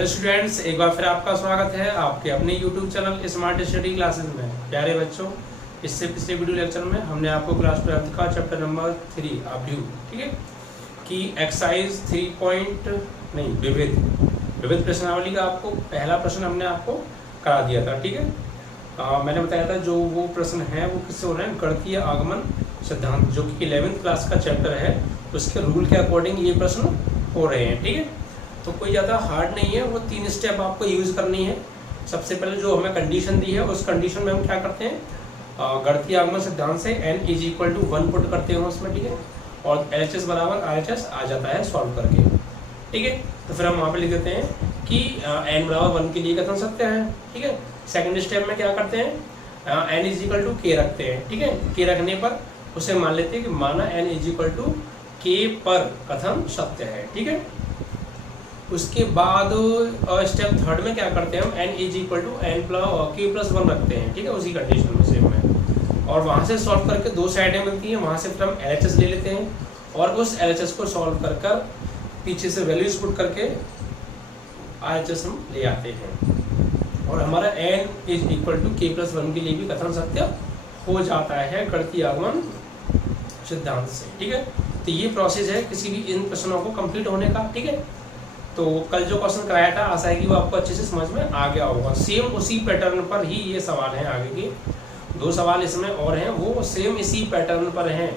Hello students, एक बार फिर आपका स्वागत है आपके अपने YouTube channel smart study classes में। प्यारे बच्चों, इससे पिछले वीडियो लेक्चर में हमने आपको क्लास 12 का चैप्टर नंबर 3 ऑब्ड्यू, ठीक है, कि एक्सरसाइज 3 विविध प्रश्नावली का आपको पहला प्रश्न हमने आपको करा दिया था, ठीक है। मैंने बताया था जो वो प्रश्न है वो किससे हो रहे हैं, गणितीय आगमन सिद्धांत, जो कि 11th क्लास का चैप्टर है, उसके रूल के अकॉर्डिंग ये प्रश्न हो रहे हैं, ठीक है। तो कोई ज़्यादा हार्ड नहीं है, वो 3 स्टेप आपको यूज़ करनी है। सबसे पहले जो हमें कंडीशन दी है उस कंडीशन में हम क्या करते हैं, गणितीय आगमन सिद्धांत से n = 1 पुट करते हैं उसमें, ठीक है, और LHS बराबर RHS आ जाता है सॉल्व करके, ठीक है। तो फिर हम वहाँ पे लिख देते हैं कि n बराबर 1 के लिए कथन सत्य है, ठीक है। सेकंड स्टेप में क्या करते हैं, n = k रखते हैं, ठीक है। k रखने पर उसे मान लेते हैं कि माना n = k पर कथन सत्य है, ठीक है। उसके बाद स्टेप थर्ड में क्या करते हैं, हम n = k+1 रखते हैं, ठीक है, उसी कंडीशन में सेम में, और वहाँ से सॉल्व करके 2 साइडें मिलती हैं, वहाँ से फिर हम LHS ले लेते हैं और उस LHS को सॉल्व कर पीछे से वैल्यूज पुट करके RHS हम ले आते हैं, और हमारा n = k+1 के लिए भी कथन सत्य हो जाता है गणितीय आगमन सिद्धांत से, ठीक है। तो ये प्रोसेस है किसी भी इन प्रश्नों को कंप्लीट होने का, ठीक है। तो कल जो क्वेश्चन कराया था आशा है कि वो आपको अच्छे से समझ में आ गया होगा। सेम उसी पैटर्न पर ही ये सवाल हैं, आगे के 2 सवाल इसमें और हैं, वो सेम इसी पैटर्न पर हैं,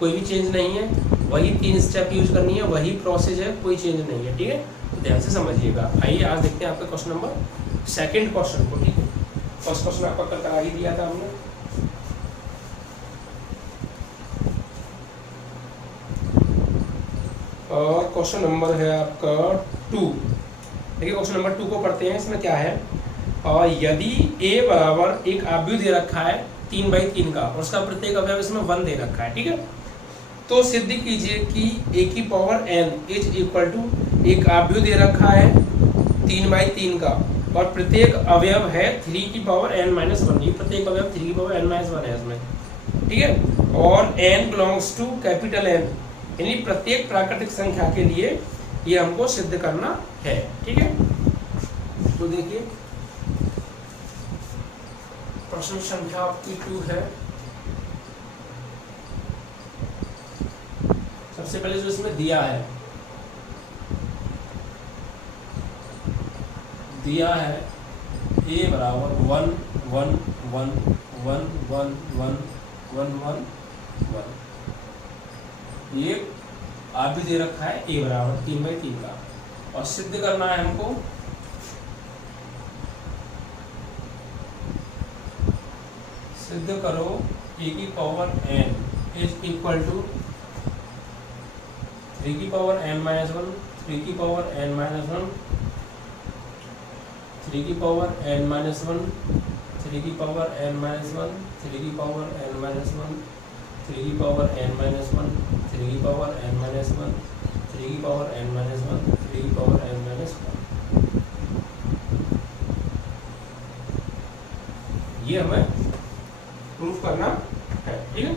कोई भी चेंज नहीं है, वही 3 स्टेप यूज करनी है, वही प्रोसेस है, कोई चेंज नहीं है, ठीक है। तो ध्यान से समझिएगा। आइए आज देखते हैं आपका क्वेश्चन नंबर सेकेंड क्वेश्चन को, ठीक है। फर्स्ट क्वेश्चन आपका कल करा ही दिया था हमने। और क्वेश्चन नंबर है आपका 2, देखिए क्वेश्चन नंबर 2 को पढ़ते हैं। इसमें क्या है, यदि a बराबर एक आव्यूह दे रखा है 3/3 का, और उसका प्रत्येक अवयव इसमें 1 दे रखा है, ठीक है, तो सिद्ध कीजिए कि a⁴n = एक आव्यूह दे रखा है 3/3 का, और प्रत्येक अवयव है 3⁻n-1, ये प्रत्येक अवयव 3⁻n-1 है इसमें, ठीक है, और n belongs to capital N, यानी प्रत्येक प्राकृतिक संख्या के लिए ये हमको सिद्ध करना है, ठीक है। तो देखिए प्रश्न संख्या आपकी 2 है। सबसे पहले जो इसमें दिया है a बराबर 1 1 1 1 1 1 1 1 1, ये आप भी दे रखा है a बराबर 3/3 का, और सिद्ध करना है हमको सिद्ध करो a⁴n = 3⁻n-1 3⁻n-1 3⁻n-1 3⁻n-1 3⁻n-1 3⁻n-1 3⁻n-1 3⁻n-1 3⁻n-1 3⁻n-1, ये हमें प्रूफ करना है, ठीक है।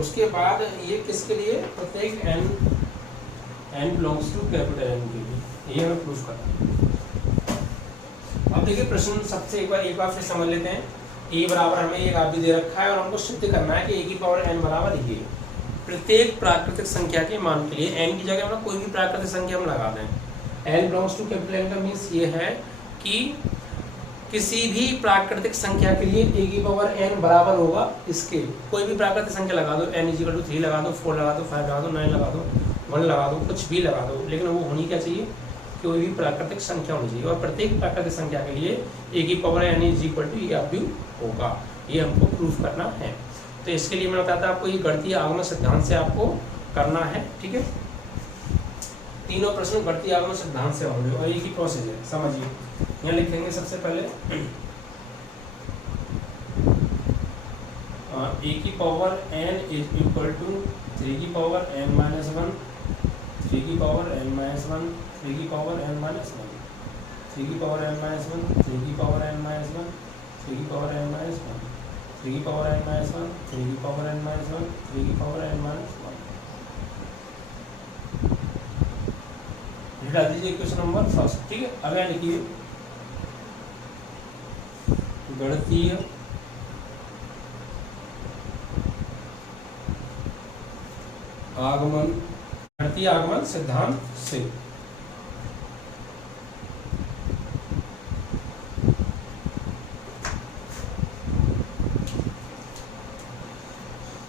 उसके बाद ये किसके लिए, प्रत्येक n belongs to capital N के लिए, ये हमें प्रूफ करना है। अब देखिए प्रश्न सबसे एक बार फिर समझ लेते हैं। a बराबर हमें एक आव्यूह दे रखा है और हमको सिद्ध करना है कि a⁴n बराबर ये प्रत्येक प्राकृतिक संख्या के मान के लिए n की जगह हम कोई भी प्राकृतिक संख्या हम लगा दें। n belongs to capital N का मीन्स ये है कि किसी भी प्राकृतिक संख्या के लिए a⁴n बराबर होगा इसके, कोई भी प्राकृतिक संख्या लगा दो, n = 3 लगा दो, 4 लगा दो, 5 लगा दो, 9 लगा दो, 1 लगा दो, कुछ भी लगा दो, लेकिन वो होनी क्या चाहिए, कोई भी प्राकृतिक संख्या होनी चाहिए, और प्रत्येक प्राकृतिक संख्या के लिए a⁴n = ये आव्यूह होगा, ये हमको प्रूफ करना है। तो इसके लिए मैं बताता आपको ये गणितीय आगमन सिद्धांत से आपको करना है, ठीक है। तीनों प्रश्न गणितीय आगमन सिद्धांत से होंगे और एक ही प्रोसेस है, समझिए। यहाँ लिखेंगे सबसे पहले a⁴n = 3⁻n-1 3⁻n-1 3⁻n-1 3⁻n-1 3⁻n-1 3⁻n-1 ये डाल दीजिए क्वेश्चन नंबर फर्स्ट। ठीक है, अब यहाँ लिखिए गणितीय आगमन, गणितीय आगमन सिद्धांत से।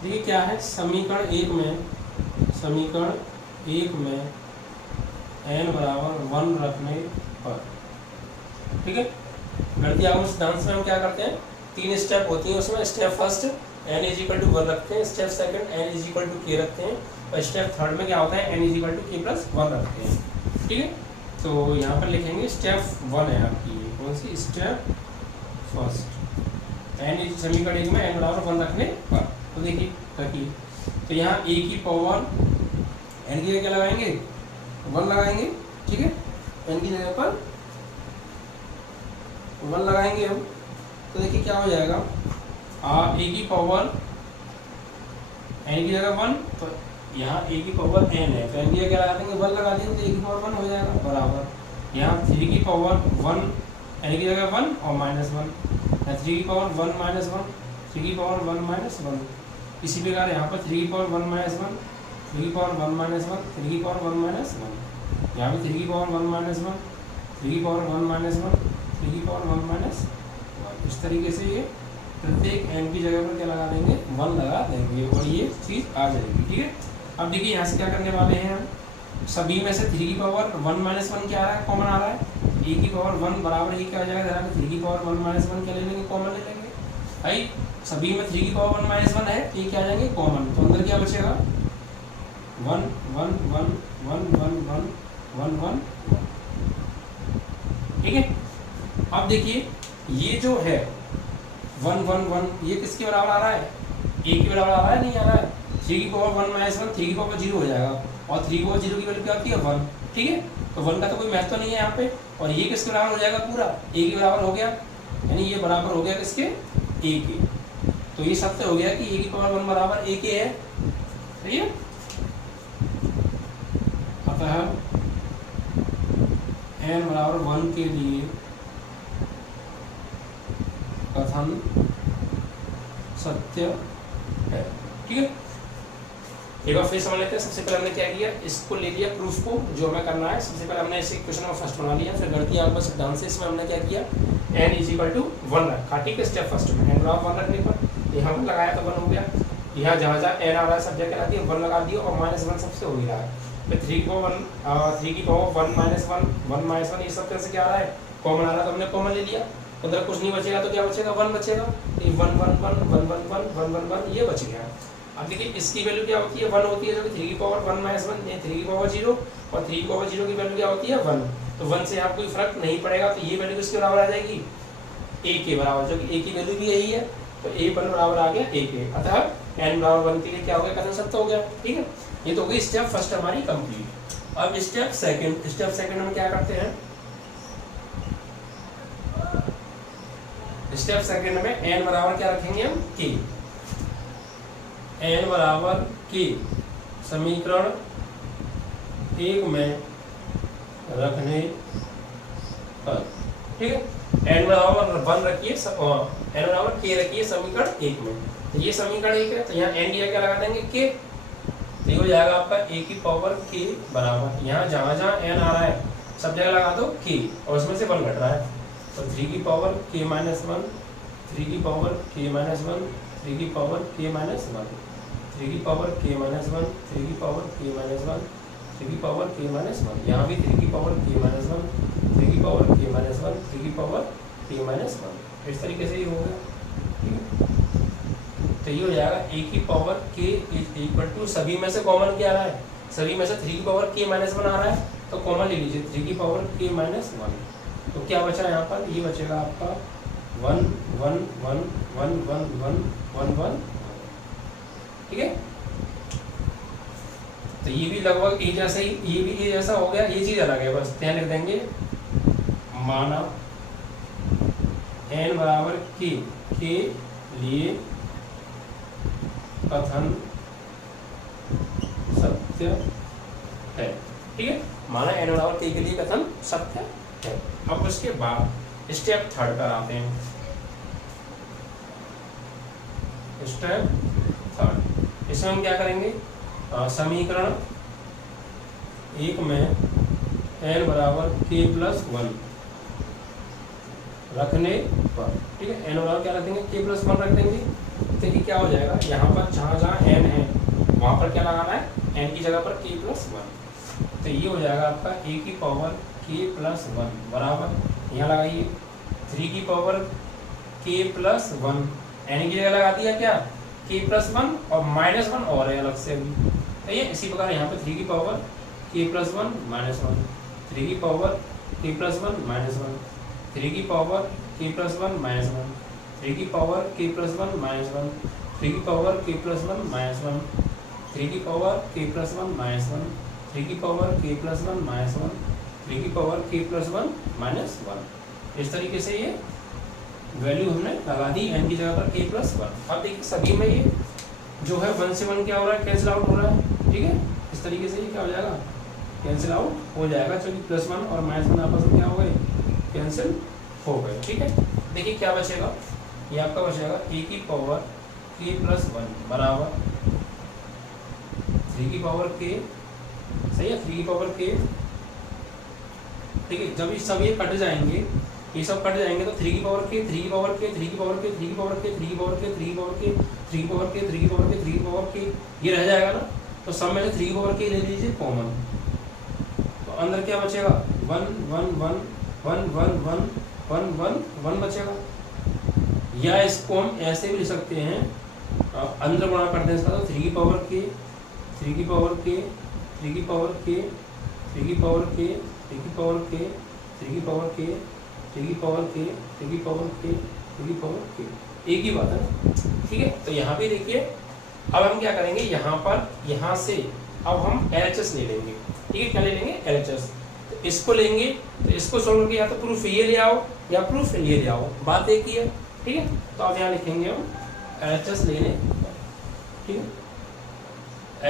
देखिए क्या है, समीकरण एक में n बराबर 1 रखने पर, ठीक है, गणितीय आगमन सिद्धांत में हम क्या करते हैं, 3 स्टेप होती हैं उसमें। Step first n is equal to 1 रखते हैं, step second n is equal to k रखते हैं, और स्टेप थर्ड में क्या होता है, n is equal to k plus 1 रखते हैं। ठीक है, तो यहाँ पर लिखेंगे स्टेप 1 है आपकी, कौन सी, स्टेप फर्स्ट, n इज समीकरण एक में n बराबर 1 रखने पर। तो देखिए रखिए, तो यहाँ a की पावर n की जगह क्या लगाएंगे, 1 लगाएंगे। ठीक है, n की जगह पर 1 लगाएंगे हम, तो देखिए क्या हो जाएगा, a की पावर n की जगह 1, तो यहाँ a की पावर n है, तो n की जगह क्या लगा देंगे, 1 लगा देंगे, तो a की पावर 1 हो जाएगा बराबर। यहाँ 3 की पावर 1, n की जगह 1 और -1, 3 की पावर 1 -1, 3 की पावर 1 -1। इसी प्रकार यहाँ पर 3 की पावर 1 -1, 3 की पावर 1 -1, 3 की पावर 1 -1, यहाँ भी 3 की पावर 1 -1, 3 की पावर 1 -1, 3 की पावर 1 -1। इस तरीके से ये प्रत्येक n की जगह पर क्या लगा देंगे, 1 लगा देंगे, और ये चीज़ आ जाएगी। ठीक है, अब देखिए यहाँ से क्या करने वाले हैं हम, सभी में से 3 की पावर 1 -1 क्या आ रहा है, कॉमन आ रहा है, a की पावर 1 बराबर ही क्या हो जाएगा, जरा 3 की पावर 1 -1 क्या ले लेंगे, कॉमन ले लेंगे भाई। सभी में 3 की पावर 1 -1 है, ये क्या आ जाएंगे कॉमन, तो अंदर क्या बचेगा, 1 1 1 1 1 1 1 1 1। ठीक है, अब देखिए ये जो है 1 1 1, ये किसके बराबर आ रहा है, a के बराबर आ रहा है, नहीं आ रहा है। 3 की पावर 1 -1 3 की पावर 0 हो जाएगा, और 3 की पावर 0 की वैल्यू क्या होती है, 1। ठीक है, तो 1 का तो कोई महत्व नहीं है यहाँ पे, और ये किसके बराबर हो जाएगा, पूरा a के बराबर हो गया, यानी ये बराबर हो गया किसके, a के। तो ये सत्य हो गया कि a की पावर 1 बराबर a के है। सही है, अतः n बराबर 1 के लिए कथन सत्य है। ठीक है, एक बार फिर समझ लेते हैं। सबसे पहले हमने क्या किया, इसको ले लिया प्रूफ को, जो हमें करना है। सबसे पहले हमने इसे क्वेश्चन नंबर फर्स्ट बना लिया, फिर गणितीय आगमन सिद्धांत से इसमें हमने क्या किया, n इज इक्वल टू 1 रखा। ठीक है, स्टेप फर्स्ट में n बराबर 1 रखने पर यहाँ पर लगाया तो 1 हो गया, यहाँ जहाँ जहाँ n आ रहा है सब जगह लगा दिया, 1 लगा दिया, और -1 सबसे हो ही रहा है। फिर 3 की पावर 1 -1 1 ये सब तरह से क्या आ रहा है, कॉमन आ रहा है, तो हमने कॉमन ले लिया, अंदर कुछ नहीं बचेगा, तो क्या बचेगा, 1 बचेगा, ये 1 1 1 1 1 1 1 1 1 ये बच गया। अब देखिए इसकी वैल्यू क्या होती है, 1 होती है, जो कि 3 की पावर 1 -1 ये 3 की पावर 0, और 3 की पावर 0 की वैल्यू क्या होती है, 1। तो 1 से यहाँ कोई फर्क नहीं पड़ेगा, तो ये वैल्यू किसके बराबर आ जाएगी, a के बराबर, जो कि a की वैल्यू भी यही है, तो a बराबर आ गया a के। अतः n बराबर 1 के लिए क्या हो गया, कथन सत्य हो गया। ठीक है, ये तो हो गई स्टेप फर्स्ट हमारी कंप्लीट। अब स्टेप सेकंड में क्या करते हैं, स्टेप सेकंड में n बराबर क्या रखेंगे हम, k, n बराबर k समीकरण 1 में रखने पर। ठीक है, n बराबर 1 रखिए, n बराबर k रखिए समीकरण 1 में, तो ये समीकरण 1 है, तो यहाँ n की क्या लगा देंगे, k, तो ये हो जाएगा आपका a की पावर k बराबर, यहाँ जहाँ जहाँ n आ रहा है सब जगह लगा दो k, और उसमें से 1 घट रहा है, तो 3 की पावर k -1, 3 की पावर k -1, 3 की पावर k -1, 3 की पावर k -1, 3 की पावर k -1, 3 की पावर k -1, यहाँ भी 3 की पावर k -1, 3 की पावर k -1, 3 की पावर k -1, इस तरीके से ये होगा। ठीक है, तो ये हो जाएगा a की power k is equal to, सभी में से कॉमन क्या आ रहा है, सभी में से 3 की पावर k -1 आ रहा है, तो कॉमन ले लीजिए 3 की पावर k -1, तो क्या बचा यहाँ पर, ये बचेगा आपका 1 1 1 1 1 1 1 1। ठीक है, तो ये भी लगभग ए जैसा ही, ये भी ए जैसा हो गया, ये चीज अलग है, बस ध्यान रख देंगे। माना n बराबर k के लिए कथन सत्य है। ठीक है, माना n बराबर k के लिए कथन सत्य है। अब उसके बाद स्टेप थर्ड पर आते हैं। स्टेप थर्ड, इसमें हम क्या करेंगे, समीकरण एक में n बराबर k प्लस 1 रखने पर, ठीक है, n बराबर क्या रखेंगे, k प्लस 1 रख देंगे। देखिए क्या हो जाएगा, यहाँ पर जहाँ जहाँ n है वहाँ पर क्या लगाना है, n की जगह पर k प्लस 1। तो ये हो जाएगा आपका a की पावर k प्लस 1 बराबर, यहाँ लगाइए 3 की पावर k प्लस 1, n की जगह लगा दिया क्या, k प्लस 1 और माइनस 1 और है अलग से अभी। तो ये इसी प्रकार यहाँ पर 3 की पावर k प्लस 1 माइनस 1, 3 की पावर k प्लस 1 माइनस 1, 3 की पावर k प्लस 1 माइनस 1, 3 की पावर k प्लस 1 माइनस 1, 3 की पावर k प्लस 1 माइनस 1, 3 की पावर k प्लस 1 माइनस 1, 3 की पावर k प्लस 1 माइनस 1, 3 की पावर k प्लस 1 माइनस 1। इस तरीके से ये वैल्यू हमने लगा दी n की जगह पर k प्लस 1। अब देखिए सभी में ये जो है 1 से 1 क्या हो रहा है, कैंसिल आउट हो रहा है, ठीक है, इस तरीके से ये क्या हो जाएगा, कैंसिल आउट हो जाएगा। चलिए प्लस 1 और माइनस 1 आपस में क्या हो गए, कैंसिल हो गए, ठीक है। देखिए क्या बचेगा, ये आपका बचेगा a की पावर k प्लस 1 बराबर 3 की पावर k, सही है, 3 की पावर k, ठीक है। जब ये सब ये कट जाएंगे, ये सब कट जाएंगे तो 3 की पावर k, 3 की पावर k, 3 की पावर k, 3 की पावर k, 3 की पावर k, 3 की पावर k, 3 की पावर k, 3 की पावर k, 3 की पावर k, ये रह जाएगा ना। तो सब में से 3 की पावर k ले लीजिए कॉमन, तो अंदर क्या बचेगा, 1 1 1 1 1 1 1 1 1 बचेगा। या इसको हम ऐसे भी लिख सकते हैं, अंदर गुणा करते हैं इसका, तो 3 की पावर k, 3 की पावर k, 3 की पावर k, 3 की पावर k, 3 की पावर k, 3 की पावर k, 3 की पावर k, 3 की पावर k, 3 की पावर k, एक ही बात है, ठीक है। तो यहाँ पे देखिए अब हम क्या करेंगे, यहाँ पर यहाँ से अब हम LHS ले लेंगे, ठीक है, क्या ले लेंगे, LHS। तो इसको लेंगे, तो इसको सॉल्व करके या तो प्रूफ ये ले आओ या प्रूफ ये ले आओ, बात एक ही है, ठीक है। तो अब यहाँ लिखेंगे हम LHS लेने, ठीक है,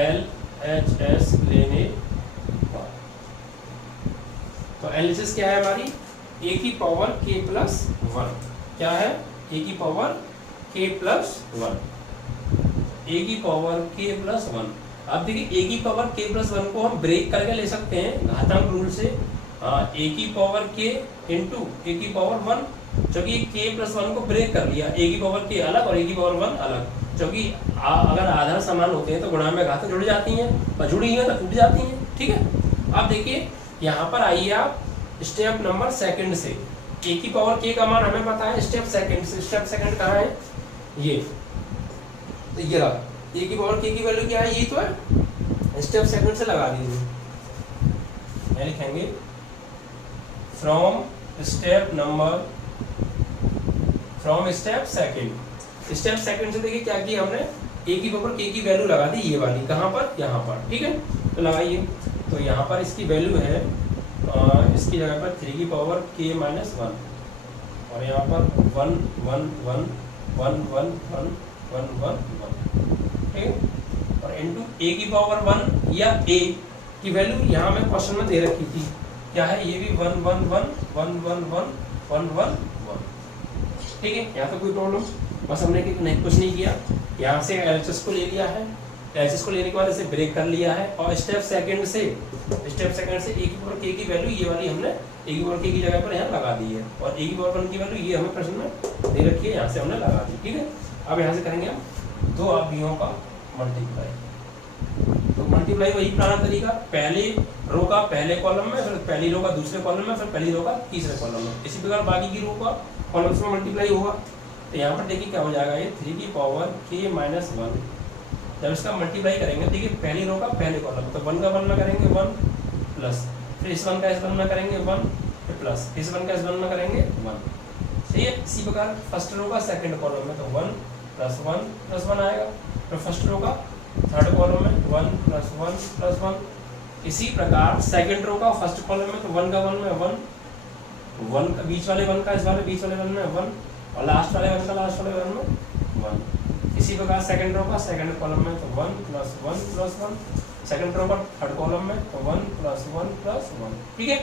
LHS लेने पर। तो LHS क्या है हमारी, a की पावर k प्लस 1, क्या है, a की पावर k प्लस 1, a की पावर k प्लस 1। अब देखिए a की पावर k प्लस 1 को हम ब्रेक करके ले सकते हैं घातांक रूल से, a की पावर k इंटू a की पावर 1, क्योंकि k प्लस 1 को ब्रेक कर लिया, a की पावर k अलग और a की पावर 1 अलग, क्योंकि अगर आधार समान होते हैं तो गुणा में घात जुड़ जाती हैं, और जुड़ी हैं तो टूट जाती हैं, ठीक है। अब देखिए यहाँ पर आइए आप स्टेप नंबर सेकंड से, a की पावर k का मान हमें पता है स्टेप सेकंड से, स्टेप सेकंड कहाँ है, ये तो ये रहा, a की पावर k की वैल्यू क्या है, ये तो है, स्टेप सेकंड से लगा दीजिए, क्या लिखेंगे, from step number, from step second, step second से देखिए क्या किया हमने, a की पावर k की वैल्यू लगा दी, ये वाली कहाँ पर, यहाँ पर, ठीक है। तो लगाइए, तो यहाँ पर इसकी वैल्यू है, इसकी जगह पर 3 की पावर k माइनस 1, और यहाँ पर 1 1 1 1 1 1 1 1 1, ठीक है, और इंटू a की पावर 1 या a की वैल्यू यहाँ में क्वेश्चन में दे रखी थी, क्या है, ये भी 1 1 1 1 1 1 1 1 1, ठीक है। यहाँ तो कोई प्रॉब्लम, बस हमने कुछ नहीं किया, यहाँ से LHS को ले लिया है, LHS को लेने के बाद इसे ब्रेक कर लिया है, और स्टेप सेकंड से a की पावर k की वैल्यू ये वाली हमने a की पावर k की जगह पर यहाँ लगा दी है, और a की पावर 1 की वैल्यू ये हमें प्रश्न में दे रखी है, यहाँ से हमने लगा दी, ठीक है। अब यहाँ से करेंगे हम दो अवयवों का मल्टीप्लाई। तो मल्टीप्लाई वही पुराना तरीका, पहली रो का पहले कॉलम में, फिर पहली रो का दूसरे कॉलम में, फिर पहली रो का तीसरे कॉलम में, इसी प्रकार बाकी की रो का कॉलम्स में मल्टीप्लाई होगा। तो यहाँ पर देखिए क्या हो जाएगा, ये 3 की पावर k माइनस 1, जब इसका मल्टीप्लाई करेंगे, देखिए पहली रो का पहले कॉलम, तो 1 का 1 में करेंगे 1 प्लस, फिर इस 1 का इस 1 में करेंगे 1 फिर प्लस, इस 1 का इस 1 में करेंगे 1, सही है। इसी प्रकार फर्स्ट रो का सेकंड कॉलम में तो 1 प्लस 1 आएगा, फिर फर्स्ट रो का थर्ड कॉलम में 1 प्लस 1 प्लस 1। इसी प्रकार सेकंड रो का फर्स्ट कॉलम में तो 1 का 1 में 1 का बीच वाले 1 का इस वाले बीच वाले 1 में 1, और लास्ट वाले 1 का लास्ट वाले 1 में 1। इसी प्रकार सेकंड रो का सेकंड कॉलम में तो 1 प्लस 1 प्लस 1, सेकंड रो का थर्ड कॉलम में तो 1 प्लस 1 प्लस 1, ठीक है।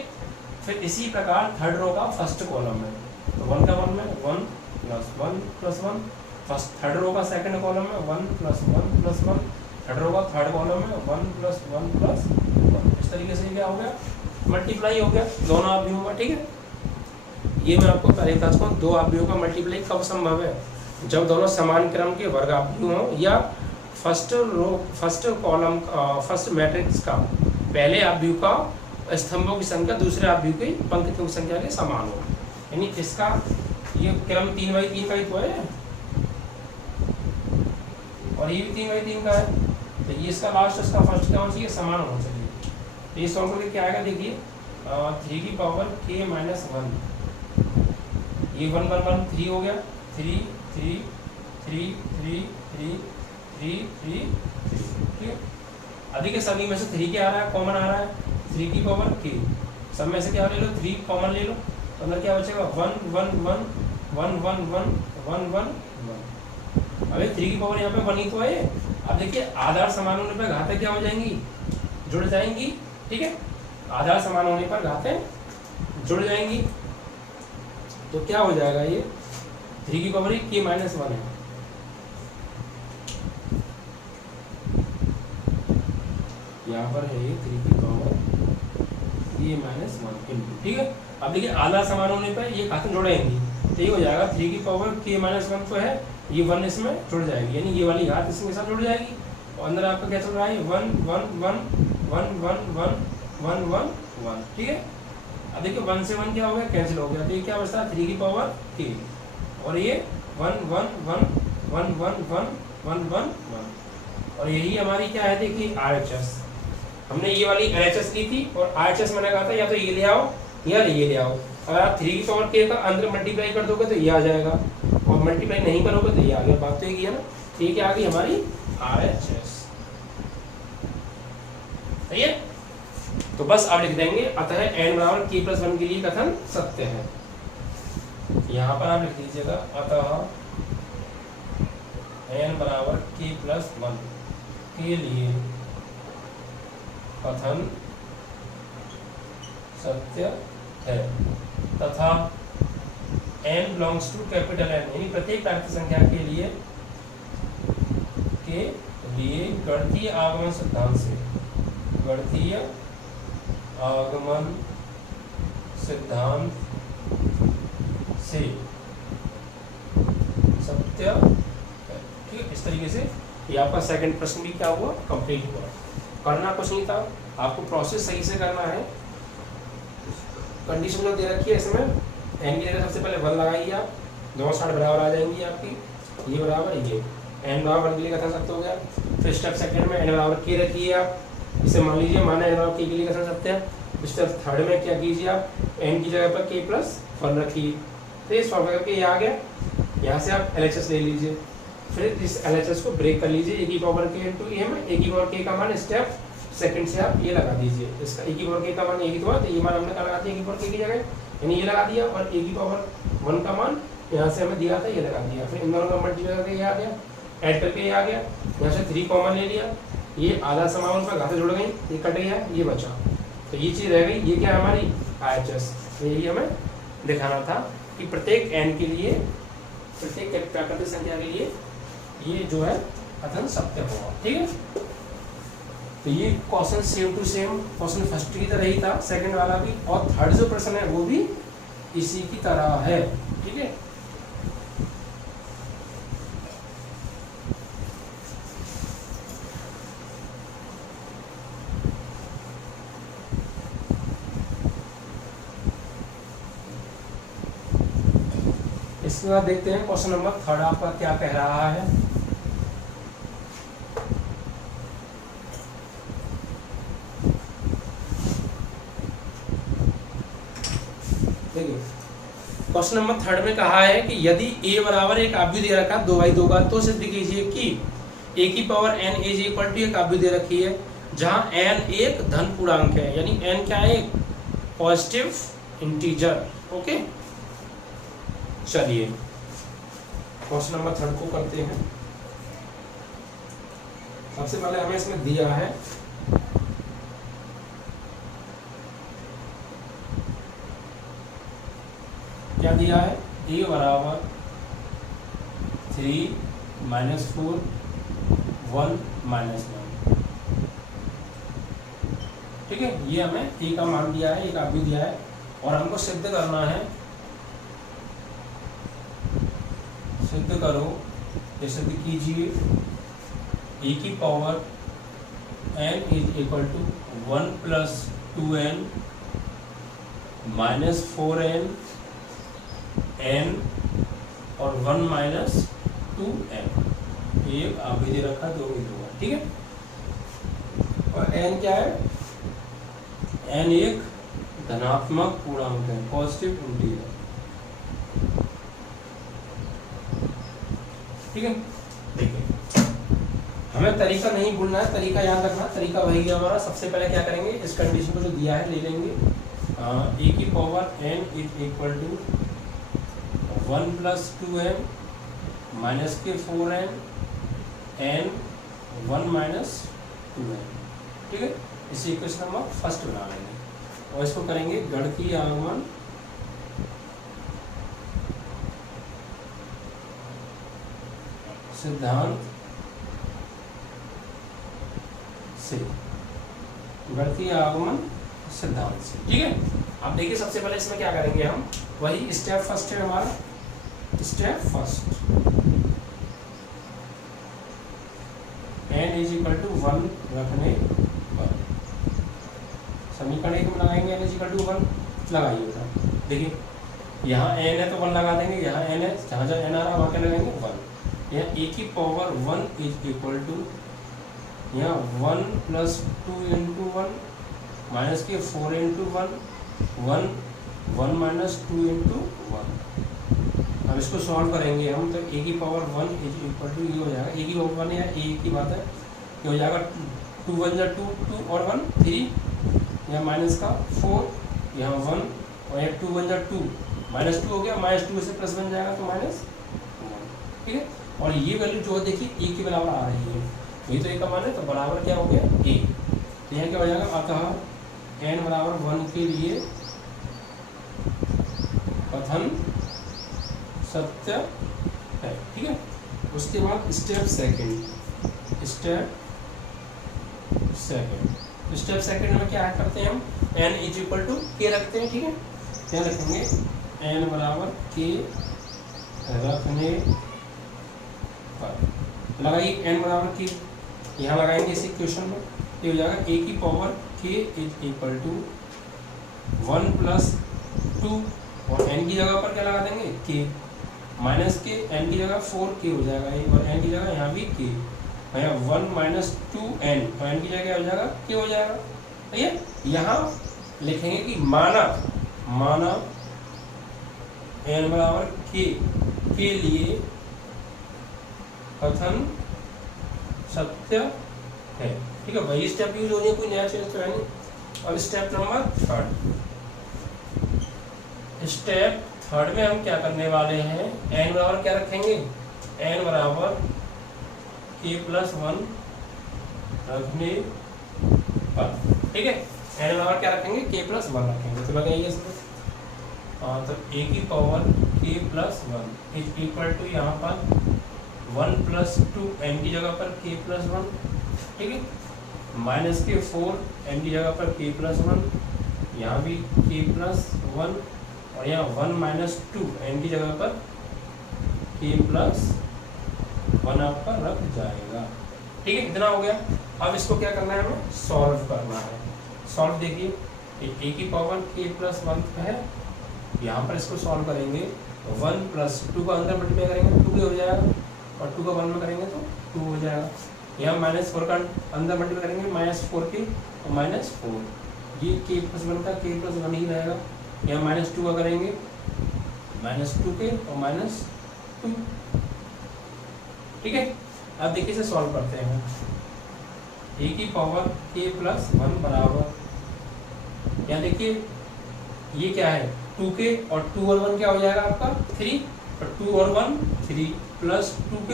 फिर इसी प्रकार थर्ड रो का फर्स्ट कॉलम में तो 1 का 1 में 1 plus 1 plus 1, first third row का सेकंड कॉलम में 1 प्लस 1 प्लस 1, थर्ड रो का थर्ड कॉलम में 1 प्लस 1 प्लस 1। इस तरीके से क्या हो गया, मल्टीप्लाई हो गया दोनों अवयवों का, ठीक है। ये मैं आपको पहले बता चुका हूँ, दो अवयवों का मल्टीप्लाई कब संभव है, जब दोनों समान क्रम के वर्ग अवयव हों या first row first column first matrix का पहले अवयव का स्तंभों की संख्या दूसरे अवयव की पंक्तियों की संख्या के समान हो। यानी इसका ये क्रम 3/3 का ही तो है और ये भी 3/3 का है, तो ये इसका लास्ट इसका फर्स्ट क्या होना चाहिए, समान होना चाहिए। तो ये सॉल्व करके क्या आएगा, देखिए 3 की पावर k माइनस 1, ये 1 1 1 3 हो गया, 3 3 3 3 3 3 3 3, ठीक है। अधिक सभी में से 3 क्या आ रहा है, कॉमन आ रहा है, 3 की पावर k, सब में से क्या ले लो 3 कॉमन ले लो, तो अंदर क्या बचेगा 1 1 1 1 1 1 1 1 1। अबे 3 की पावर यहाँ पे 1 ही तो है। अब देखिए आधार समान होने पर घातें क्या हो जाएंगी, जुड़ जाएंगी, ठीक है। आधार समान होने पर घातें जुड़ जाएंगी, तो क्या हो जाएगा, ये 3 की पावर k माइनस 1 है, यहाँ पर है ये 3 की पावर k माइनस 1, ठीक है। अब देखिए आधार समान होने पर ये घातें जुड़ेंगी, तो ये हो जाएगा 3 की पावर k माइनस 1 तो है, ये 1 इसमें जुड़ जाएगी, यानी ये वाली घात इसके साथ जुड़ जाएगी, और अंदर आपका क्या चल रहा है 1 1 1 1 1 1 1 1 1, ठीक है। अब देखिए 1 से 1 क्या हो गया, कैंसिल हो गया, तो ये क्या बचता है 3 की पावर k, और ये 1 1 1 1 1 1 1 1 1, और यही हमारी क्या है, देखिए RHS। हमने ये वाली RHS ली थी और RHS मैंने कहा था या तो ये ले आओ या ये ले आओ। अगर आप 3 की पावर k का अंदर मल्टीप्लाई कर दोगे तो ये आ जाएगा, और मल्टीप्लाई नहीं करोगे तो ये आ गया, बात तो एक ही है ना। ये क्या आ गई हमारी RHS, सही है। तो बस आप लिख देंगे अतः n बराबर k प्लस 1 के लिए कथन सत्य है। यहाँ पर आप लिख दीजिएगा अतः n बराबर k प्लस 1 के लिए कथन सत्य है, तथा n belongs to capital N, यानी प्रत्येक प्राकृतिक संख्या के लिए गणितीय आगमन सिद्धांत से गणितीय आगमन सिद्धांत से सत्य है, ठीक है। इस तरीके से ये आपका सेकंड प्रश्न भी क्या हुआ, कंप्लीट हुआ। करना कुछ नहीं था, आपको प्रोसेस सही से करना है। कंडीशन जो दे रखी है इसमें n की जगह सबसे पहले 1 लगाइए आप, दोनों साइड बराबर आ जाएंगी आपकी, ये बराबर ये n बराबर 1 के लिए कथन सत्य हो गया। फिर स्टेप सेकंड में n बराबर k रखिए आप, इसे मान लीजिए माना n बराबर k के लिए कथन सत्य है। स्टेप थर्ड में क्या कीजिए आप, n की जगह पर k प्लस 1 रखिए, तो ये सॉल्व करके ये आ गया। यहाँ से आप LHS ले लीजिए, फिर इस LHS को ब्रेक कर लीजिए, a की पावर k इंटू a में a की पावर k का मान स्टेप सेकंड से आप ये लगा दीजिए, इसका a की पावर k का मान एक ही तो ये मान हमने लगा दिया a की पावर k की जगह, यानी ये लगा दिया, और a की पावर 1 का मान यहाँ से हमें दिया था ये लगा दिया, फिर इन दोनों का मल्टीप्लाई करके ये आ गया, ऐड करके ये आ गया, यहाँ से 3 कॉमन ले लिया, ये आधा समान पर घातें जुड़ गई, ये कट गया, ये बचा, तो ये चीज़ रह गई, ये क्या है हमारी RHS। यही हमें दिखाना था कि प्रत्येक n के लिए, प्रत्येक प्राकृतिक संख्या के लिए ये जो है कथन सत्य होगा, ठीक है। तो ये question same to same question first की तरह ही था, सेकंड वाला भी, और थर्ड जो प्रश्न है वो भी इसी की तरह है, ठीक है। इसके बाद देखते हैं क्वेश्चन नंबर थर्ड आपका क्या कह रहा है। देखिए क्वेश्चन नंबर थर्ड में कहा है कि यदि a बराबर एक अवयव दे रखा 2/2 का, तो सिद्ध कीजिए कि a की power n is equal to एक अवयव दे रखी है जहां n एक धन पूर्णांक है, यानी n क्या है, एक पॉजिटिव इंटीजर, ओके। चलिए क्वेश्चन नंबर थर्ड को करते हैं। सबसे पहले हमें इसमें दिया है क्या दिया है, a बराबर 3 - 4 1 - 1। ठीक है, ये हमें a का मान दिया है, a का भी दिया है और हमको सिद्ध करना है, सिद्ध करो, ये सिद्ध कीजिए a की power n is equal to 1 + 2n - 4n n और 1 - 2n। एक आगे दे रखा, दो भी दूंगा। ठीक है, और n क्या है, n एक धनात्मक पूर्णांक है, पॉजिटिव इंटीजर। ठीक है, देखिए हमें तरीका नहीं भूलना है, तरीका याद रखना। तरीका वही है हमारा। सबसे पहले क्या करेंगे, इस कंडीशन को जो दिया है ले लेंगे, a की power n is equal to 1 + 2n - के 4n n 1 - 2n। ठीक है, इसी इक्वेशन नंबर फर्स्ट बना लेंगे और इसको करेंगे गणितीय आगमन सिद्धांत से, गणितीय आगमन सिद्धांत से। ठीक है, अब देखिए सबसे पहले इसमें क्या करेंगे हम, वही स्टेप फर्स्ट है हमारा, step first n is equal to 1 रखने पर समीकरण एक में लगाएंगे, n इज इक्वल टू 1 लगाइएगा। देखिए यहाँ n है तो 1 लगा देंगे, यहाँ n है, जहाँ जहाँ n आ रहा है वहाँ क्या लगाएंगे 1। यहाँ a की पावर 1 इज इक्वल टू, यहाँ 1 + 2 × 1 माइनस के 4 × 1 1 - 2 × 1। अब इसको सॉल्व करेंगे हम, तो a की पावर 1 इज इक्वल टू ये हो जाएगा, a की पावर 1 या a की बात है, ये हो जाएगा 2 × 1 = 2 2 और 1 3, यहाँ माइनस का 4, यहाँ 1 और यहाँ 2 × 1 = 2 -2 हो गया, -2 से प्लस बन जाएगा तो -1। ठीक है, और ये वैल्यू जो देखिए a के बराबर आ रही है, वही तो a का मान है, तो बराबर क्या हो गया a। तो यहाँ क्या हो जाएगा, अतः n बराबर 1 के लिए कथन सत्य है। ठीक है, उसके बाद स्टेप सेकंड, स्टेप सेकंड में क्या करते हैं हम, n is equal to k रखते हैं। ठीक है, क्या रखेंगे, n बराबर k रखने पर लगाइए n बराबर k, यहाँ लगाएंगे इस इक्वेशन में, ये हो जाएगा a की power k is equal to 1 + 2 और n की जगह पर क्या लगा देंगे k, माइनस के n की जगह 4k हो जाएगा ये, और n की जगह यहाँ भी k, यहाँ 1 - 2n और n की जगह हो जाएगा k हो जाएगा। ठीक है, यहाँ लिखेंगे कि माना n बराबर k के लिए कथन सत्य है। ठीक है, वही स्टेप यूज हो रही है, कोई नया चीज तो है नहीं। अब step number third, step third में हम क्या करने वाले हैं, n बराबर क्या रखेंगे, n बराबर k + 1 रखने पर। ठीक है, n बराबर क्या रखेंगे, k + 1 रखेंगे, तो लगाइए इसको। तो a की power k + 1 is equal to यहाँ पर 1 + 2 n की जगह पर k + 1। ठीक है, माइनस के 4 n की जगह पर k + 1, यहाँ भी k + 1 और यहाँ 1 - 2 n की जगह पर k + 1 आपका रख जाएगा। ठीक है, इतना हो गया। अब इसको क्या करना है, हमें सॉल्व करना है। सॉल्व देखिए, a की पावर k + 1 है, यहाँ पर इसको सॉल्व करेंगे तो 1 + 2 का अंदर मल्टीप्लाई करेंगे 2 हो जाएगा, और 2 का 1 में करेंगे तो 2 हो जाएगा। यहाँ -4 का अंदर मल्टीप्लाई करेंगे -4k और -4, ये k + 1 का k + 1 ही रहेगा। यहाँ -2 का करेंगे -2k और -2। ठीक है, अब देखिए इसे सॉल्व करते हैं। a की पावर k + 1 बराबर, यहाँ देखिए ये क्या है 2k और 2 और 1 क्या हो जाएगा आपका 3, और 2 और 1 3 + 2k।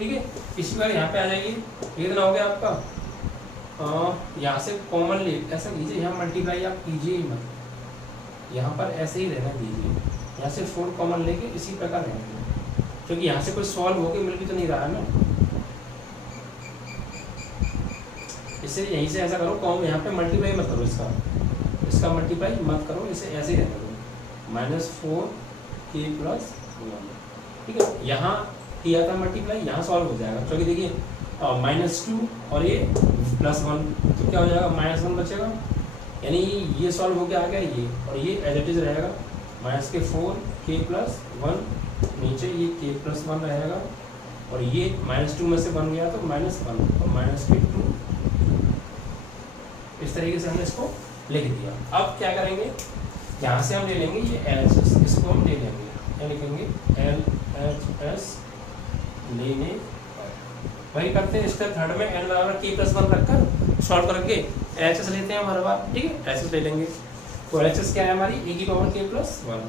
ठीक है। इसी बार यहाँ पे आ जाइए, ये कितना हो गया आपका, यहाँ से कॉमन ले ऐसा कीजिए, यहाँ मल्टीप्लाई आप कीजिए ही मत, यहाँ पर ऐसे ही रहना दीजिए, यहाँ से 4 कॉमन लेके इसी प्रकार रहेंगे, क्योंकि यहाँ से कोई सॉल्व होके मिल भी तो नहीं रहा है ना, इससे यहीं से ऐसा करो, कॉमन यहाँ पे मल्टीप्लाई मत करो, इसका मल्टीप्लाई मत करो, इसे ऐसे ही रहने दो, -4k+1, ठीक है। यहाँ किया था मल्टीप्लाई, यहाँ सॉल्व हो जाएगा, क्योंकि देखिए -2 और ये +1, तो क्या हो जाएगा, -1 बचेगा, यानी ये सॉल्व हो गया आ गया ये, और ये एज इट इज रहेगा, -4k+1, नीचे ये k+1 रहेगा, और ये -2 में से 1 गया तो -1 और -2, इस तरीके से हमने इसको लिख दिया। अब क्या करेंगे, यहाँ से हम ले लेंगे ये LHS, इसको हम ले लेंगे, क्या लिखेंगे, LHS लेने, वही करते हैं स्टेप थर्ड में, n बराबर k+1 रखकर सॉल्व करके LHS लेते हैं हमारे बार, ठीक है, LHS ले लेंगे। तो LHS क्या है हमारी, a⁴k+1,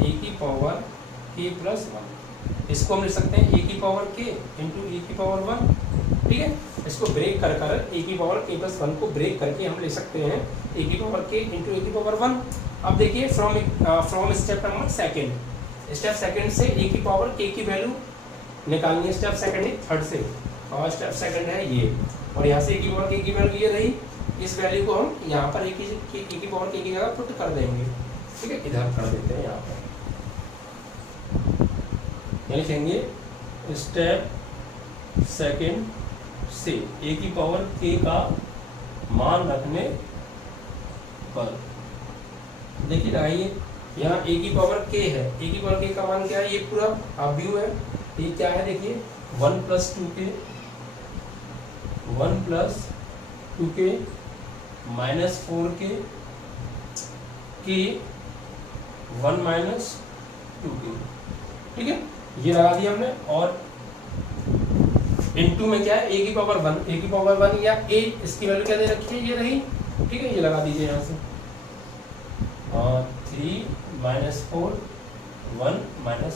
a⁴k+1, इसको हम लिख सकते हैं a⁴k × a⁴1, ठीक है। इसको ब्रेक कर a⁴k+1 को ब्रेक करके हम ले सकते हैं a⁴k × a⁴1। अब देखिए फ्रॉम स्टेप नंबर सेकंड से a⁴k की वैल्यू निकालनी है, स्टेप सेकंड है थर्ड से, और स्टेप सेकंड है ये, और यहाँ से a⁴k की वैल्यू ये रही, इस वैल्यू को हम यहाँ पर a⁴k की जगह पुट कर देंगे, ठीक है, इधर कर देते हैं यहाँ पर, ये लिखेंगे स्टेप सेकंड से a⁴k का मान रखने पर, देखिए लगाइए, यहाँ a⁴k है, a⁴k का मान क्या है, ये पूरा हाफ व्यू है, ये क्या है देखिए 1 + 2k -4k k 1 - 2k, ठीक है, ये लगा दिया हमने। और इनटू में क्या है, a⁴1 या a, इसकी वैल्यू क्या दे रखी है, ये रही, ठीक है, ये लगा दीजिए यहाँ से, 3 - 4 1 - 1,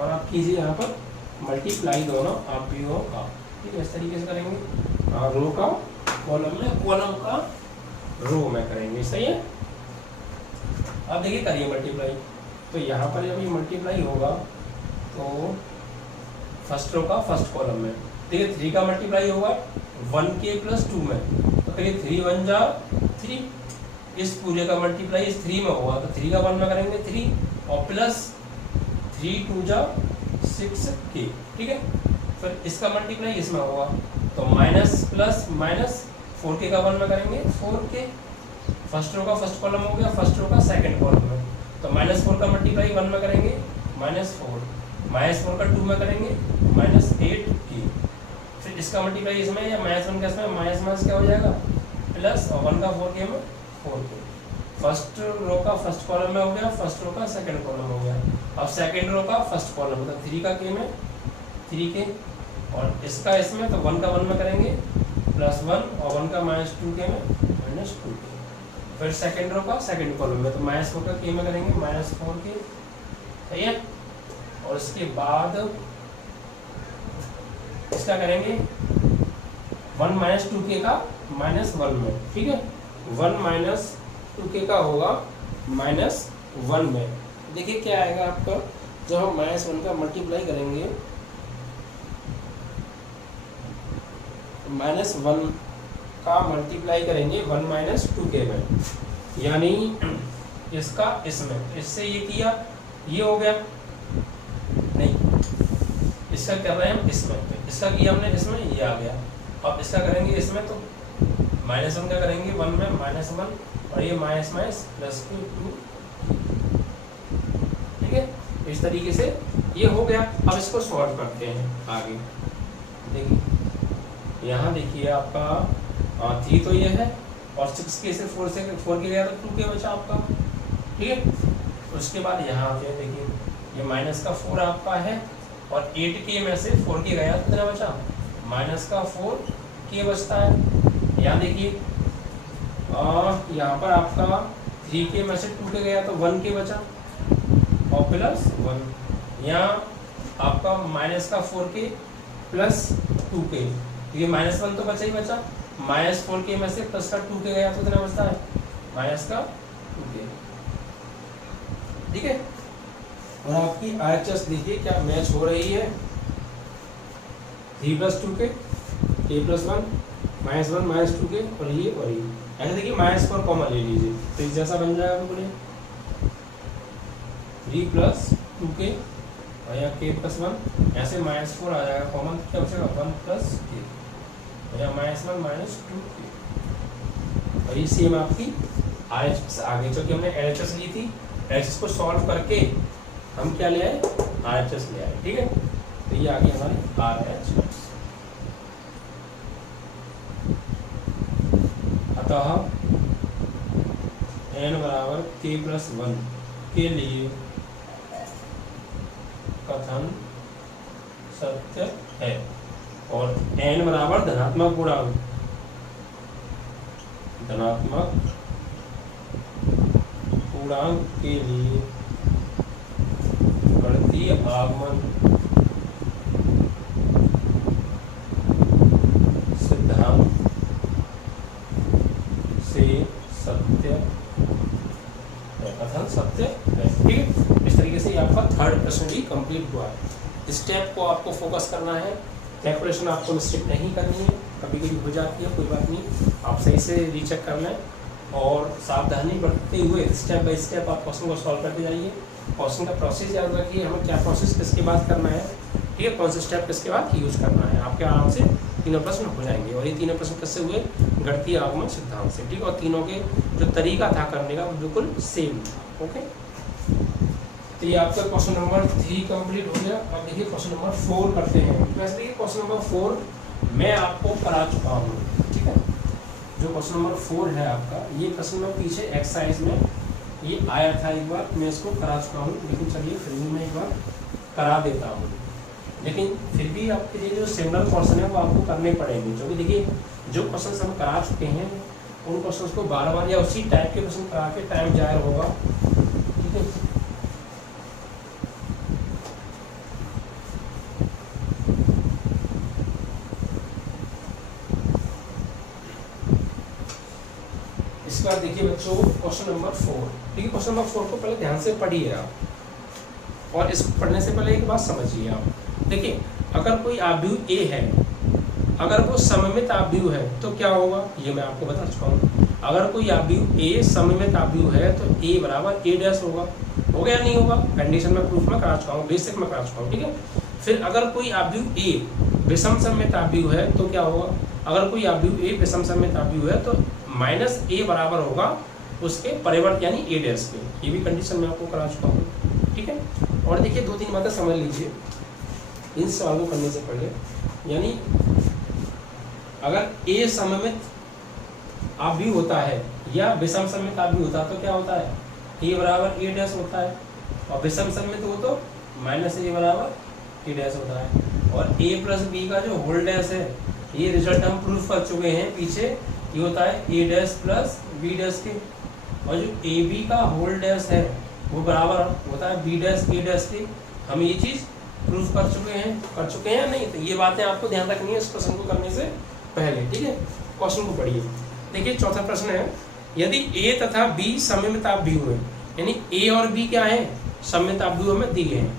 और आप कीजिए यहाँ पर मल्टीप्लाई दोनों आप भी हो का, ठीक है, इस तरीके से करेंगे, रो का कॉलम में, कॉलम का रो में करेंगे, सही है। अब देखिए करिए मल्टीप्लाई, तो यहाँ पर जब ये मल्टीप्लाई होगा तो फर्स्ट रो का फर्स्ट कॉलम में, देखिए 3 का मल्टीप्लाई होगा 1k + 2 में, तो करिए 3 × 1 = 3, इस पूरे का मल्टीप्लाई इस 3 में होगा, तो 3 का 1 में करेंगे 3, और प्लस 3 × 2 = 6k, ठीक है, फिर इसका मल्टीप्लाई इसमें होगा, तो माइनस प्लस माइनस 4k का 1 में करेंगे 4k, फर्स्ट रो का फर्स्ट कॉलम हो गया, फर्स्ट रो का सेकंड कॉलम में, तो -4 का मल्टीप्लाई 1 में करेंगे -4, -4 का 2 में करेंगे -8k, फिर इसका मल्टीप्लाई इसमें या -1 का इसमें माइनस क्या हो जाएगा प्लस, और 1 का 4k में 4k, फर्स्ट रो का फर्स्ट कॉलम में हो गया, फर्स्ट रो का सेकंड कॉलम हो गया, अब सेकंड रो का फर्स्ट कॉलम, मतलब 3 का k में 3k, और इसका इसमें, तो 1 का 1 में करेंगे +1, और 1 का -2k में -2k, फिर सेकंड रो का सेकंड कॉलम में, तो -4 का k में करेंगे -4k, सही है, और इसके बाद इसका करेंगे 1 - 2k का -1 में, ठीक है, 1 - 2k का होगा -1 में, देखिए क्या आएगा आपका, जब हम -1 का मल्टीप्लाई करेंगे, -1 का मल्टीप्लाई करेंगे 1 - 2k में, यानी इसका इसमें, इससे ये किया, ये हो गया, नहीं इसका कर रहे हैं हम इसमें, इसका किया हमने इसमें, ये आ गया, अब इसका करेंगे इसमें, तो -1 का करेंगे 1 में -1, और ये -+2, ठीक है, इस तरीके से ये हो गया। अब इसको सॉल्व करते हैं आगे, देखिए यहाँ देखिए आपका 3 तो ये है, और 6k से 4 के गया तो 2k बचा आपका, ठीक है, उसके बाद यहाँ आते हैं, देखिए ये -4 आपका है, और 8k में से 4k गया तो कितना बचा, -4k बचता है। यहाँ देखिए यहाँ पर आपका 3k में से 2k गया तो 1k बचा, और +1, यहाँ आपका माइनस का 4k प्लस 2k, ये -1 तो बचा ही बचा, -4k में से प्लस का 2k गया तो कितना बचता है, माइनस का 2k। ठीक है, और आपकी RHS देखिए क्या मैच हो रही है, 3 + 2k, a + 1 -1 -2k और ये ऐसे देखिए -4 कॉमन ले लीजिए तो इस जैसा बन जाएगा बिल्कुल 3 + 2k और या k + 1 ऐसे -4 आ जाएगा कॉमन, क्या बचेगा 1 + k और या -1 -2k और ये सेम आपकी RHS आ गई, क्योंकि हमने LHS ली थी, LHS को सॉल्व करके हम क्या ले आए, RHS ले आए। ठीक है, तो ये आ गई हमारी RHS। अतः n = k + 1 के लिए कथन सत्य है और n = धनात्मक पूर्णांक, धनात्मक पूर्णांक के लिए गणितीय आगमन सिद्धांत से सत्य है, कथन सत्य है। ठीक है, इस तरीके से आपका थर्ड प्रश्न भी कंप्लीट हुआ है। स्टेप को आपको फोकस करना है, कैलकुलेशन आपको मिस्टेक नहीं करनी है, कभी कभी हो जाती है, कोई बात नहीं, आप सही से रीचेक कर लें और सावधानी बरतते हुए स्टेप बाय स्टेप आप क्वेश्चन को सॉल्व करते जाइए। क्वेश्चन का प्रोसेस याद रखिए, हमें क्या प्रोसेस किसके बाद करना है, ठीक है, कौन से स्टेप किसके बाद यूज करना है, आपके आराम से तीनों प्रश्न हो जाएंगे। और ये तीनों प्रश्न किससे हुए, गणितीय आगमन सिद्धांत से। ठीक है, और तीनों के जो तरीका था करने का वो बिल्कुल सेम था। ओके, तो ये आपका क्वेश्चन नंबर 3 कंप्लीट हो गया। अब देखिए क्वेश्चन नंबर 4 करते हैं। वैसे देखिए क्वेश्चन नंबर 4 मैं आपको करा चुका हूँ। ठीक है, जो क्वेश्चन नंबर 4 है आपका, ये प्रश्न में पीछे एक्सरसाइज में ये आया था एक बार, मैं इसको करा चुका हूँ, लेकिन चलिए फिर भी मैं एक बार करा देता हूँ। लेकिन फिर भी आपके लिए जो सिमिलर क्वेश्चन है वो आपको करने पड़ेंगे, क्योंकि देखिए जो क्वेश्चन हम करा चुके हैं उन क्वेश्चन को बार बार या उसी टाइप के क्वेश्चन करा के टाइम जाया होगा। ठीक है, इसके बाद देखिए बच्चों क्वेश्चन नंबर 4। ठीक है, क्वेश्चन नंबर 4 को पहले ध्यान से पढ़िए आप, और इसको पढ़ने से पहले एक बात समझिए आप। देखिए अगर कोई आव्यूह A है, अगर वो सममित आव्यूह है तो क्या होगा, ये मैं आपको बता चुका हूँ। अगर कोई आव्यूह A सममित आव्यूह है तो A = A' होगा। हो गया नहीं होगा, कंडीशन में प्रूफ में करा चुका हूँ, बेसिक में करा चुका हूँ। ठीक है, फिर अगर कोई आव्यूह A विषम सममित आव्यूह है तो क्या होगा, अगर कोई आव्यूह A विषम सममित आव्यूह है तो -A बराबर होगा उसके परिवर्त यानी A' के। ये भी कंडीशन में आपको करा चुका हूँ। ठीक है, और देखिए 2-3 बातें समझ लीजिए इन सवालों को करने से पहले। यानी अगर A सममित आव्यूह होता है या विषम सममित आव्यूह होता है तो क्या होता है, A = A' होता है, और विषम सममित हो तो -A = A' होता है। और A + B का जो होल डैश है, ये रिजल्ट हम प्रूफ कर चुके हैं पीछे, ये होता है A' + B' के, और जो AB का होल डैश है वो बराबर होता है B' A' के। हम ये चीज़ प्रूफ कर चुके हैं या नहीं, तो ये बातें आपको ध्यान रखनी है इस क्वेश्चन को करने से पहले। ठीक है, क्वेश्चन को पढ़िए। देखिए चौथा प्रश्न है, यदि A तथा B सममित आव्यूह है, यानी A और B क्या है, सममित आव्यूह में दिए हैं,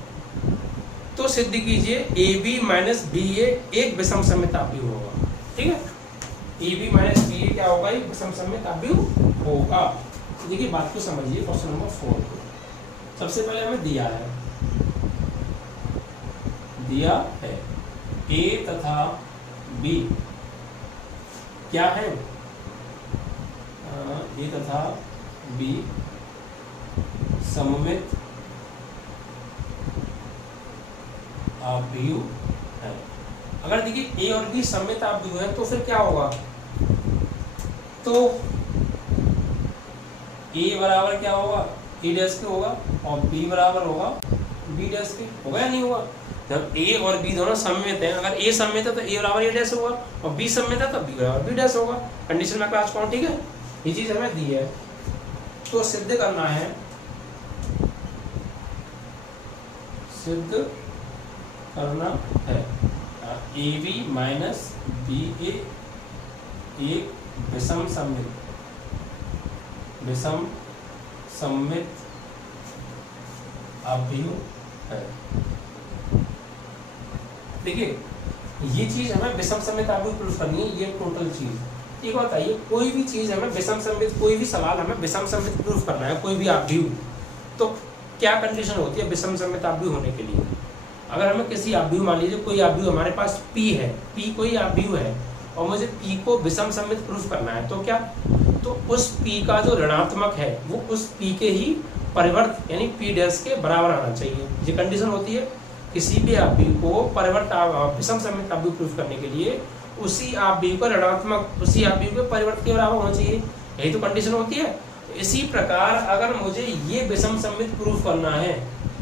तो सिद्ध कीजिए AB - BA एक विषम सममित आव्यूह होगा। ठीक है, AB - BA क्या होगा, एक विषम सममित आव्यूह होगा। देखिए बात को समझिए, क्वेश्चन नंबर 4 को सबसे पहले हमें दिया है A तथा B क्या है, A तथा B सममित आव्यूह है। अगर देखिए A और B सममित आव्यूह है तो फिर क्या होगा, तो A बराबर क्या होगा, A' के होगा, और B बराबर होगा B' के। होगा या नहीं होगा, जब A और B दोनों सममित हैं, अगर A सममित है तो A = A' होगा, और B सममित है तो B = B' होगा। कंडीशन में क्लास कौन, ठीक है, ये चीज हमें दी है, तो सिद्ध करना है, सिद्ध करना है। ए बी माइनस बी ए एक विषम सममित अभियुक्त है। देखिए ये चीज हमें विषम सममित अभियुक्त प्रूफ करनी है, ये टोटल चीज। एक बताइए, कोई भी चीज हमें विषम सममित, कोई भी सवाल हमें विषम सममित प्रूफ करना है, कोई भी अभियुक्त, तो क्या कंडीशन होती है विषम सममित अभियुक्त होने के लिए? अगर हमें किसी अभियुक्त, मान लीजिए कोई अभियुक्त हमारे पास P है, P कोई अभियुक्त है और मुझे P को विषम सममित प्रूफ करना है, तो क्या, तो उस P का जो ऋणात्मक है वो उस P के ही परिवर्त यानी P डैश के बराबर आना चाहिए। ये कंडीशन होती है किसी भी अभियुक्त को परिवर्त विषम सममित अभियुक्त प्रूफ करने के लिए, उसी अभियुक्त का ऋणात्मक उसी अभियुक्त के परिवर्त के बराबर होना चाहिए, यही तो कंडीशन होती है। इसी प्रकार अगर मुझे ये विषम सममित प्रूफ करना है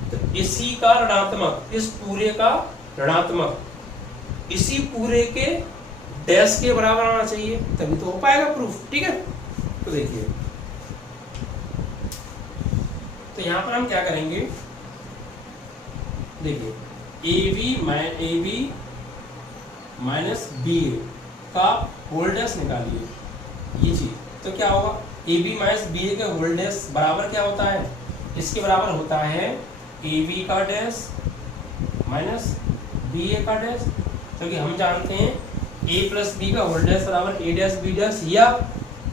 तो इसी का ऋणात्मक, इस पूरे का ऋणात्मक इसी पूरे के डैश के बराबर आना चाहिए, तभी तो हो पाएगा प्रूफ। ठीक है, तो देखिए, तो यहां पर हम क्या करेंगे, देखिए ए बी माइनस बी का होल डैश निकालिए, ये चीज तो क्या होगा, ए बी माइनस बी के होल डैश बराबर क्या होता है, इसके बराबर होता है ए बी का डैश माइनस बी ए का डैश, क्योंकि हम जानते हैं a प्लस बी का होल डैश बराबर ए डैश बी डैश, या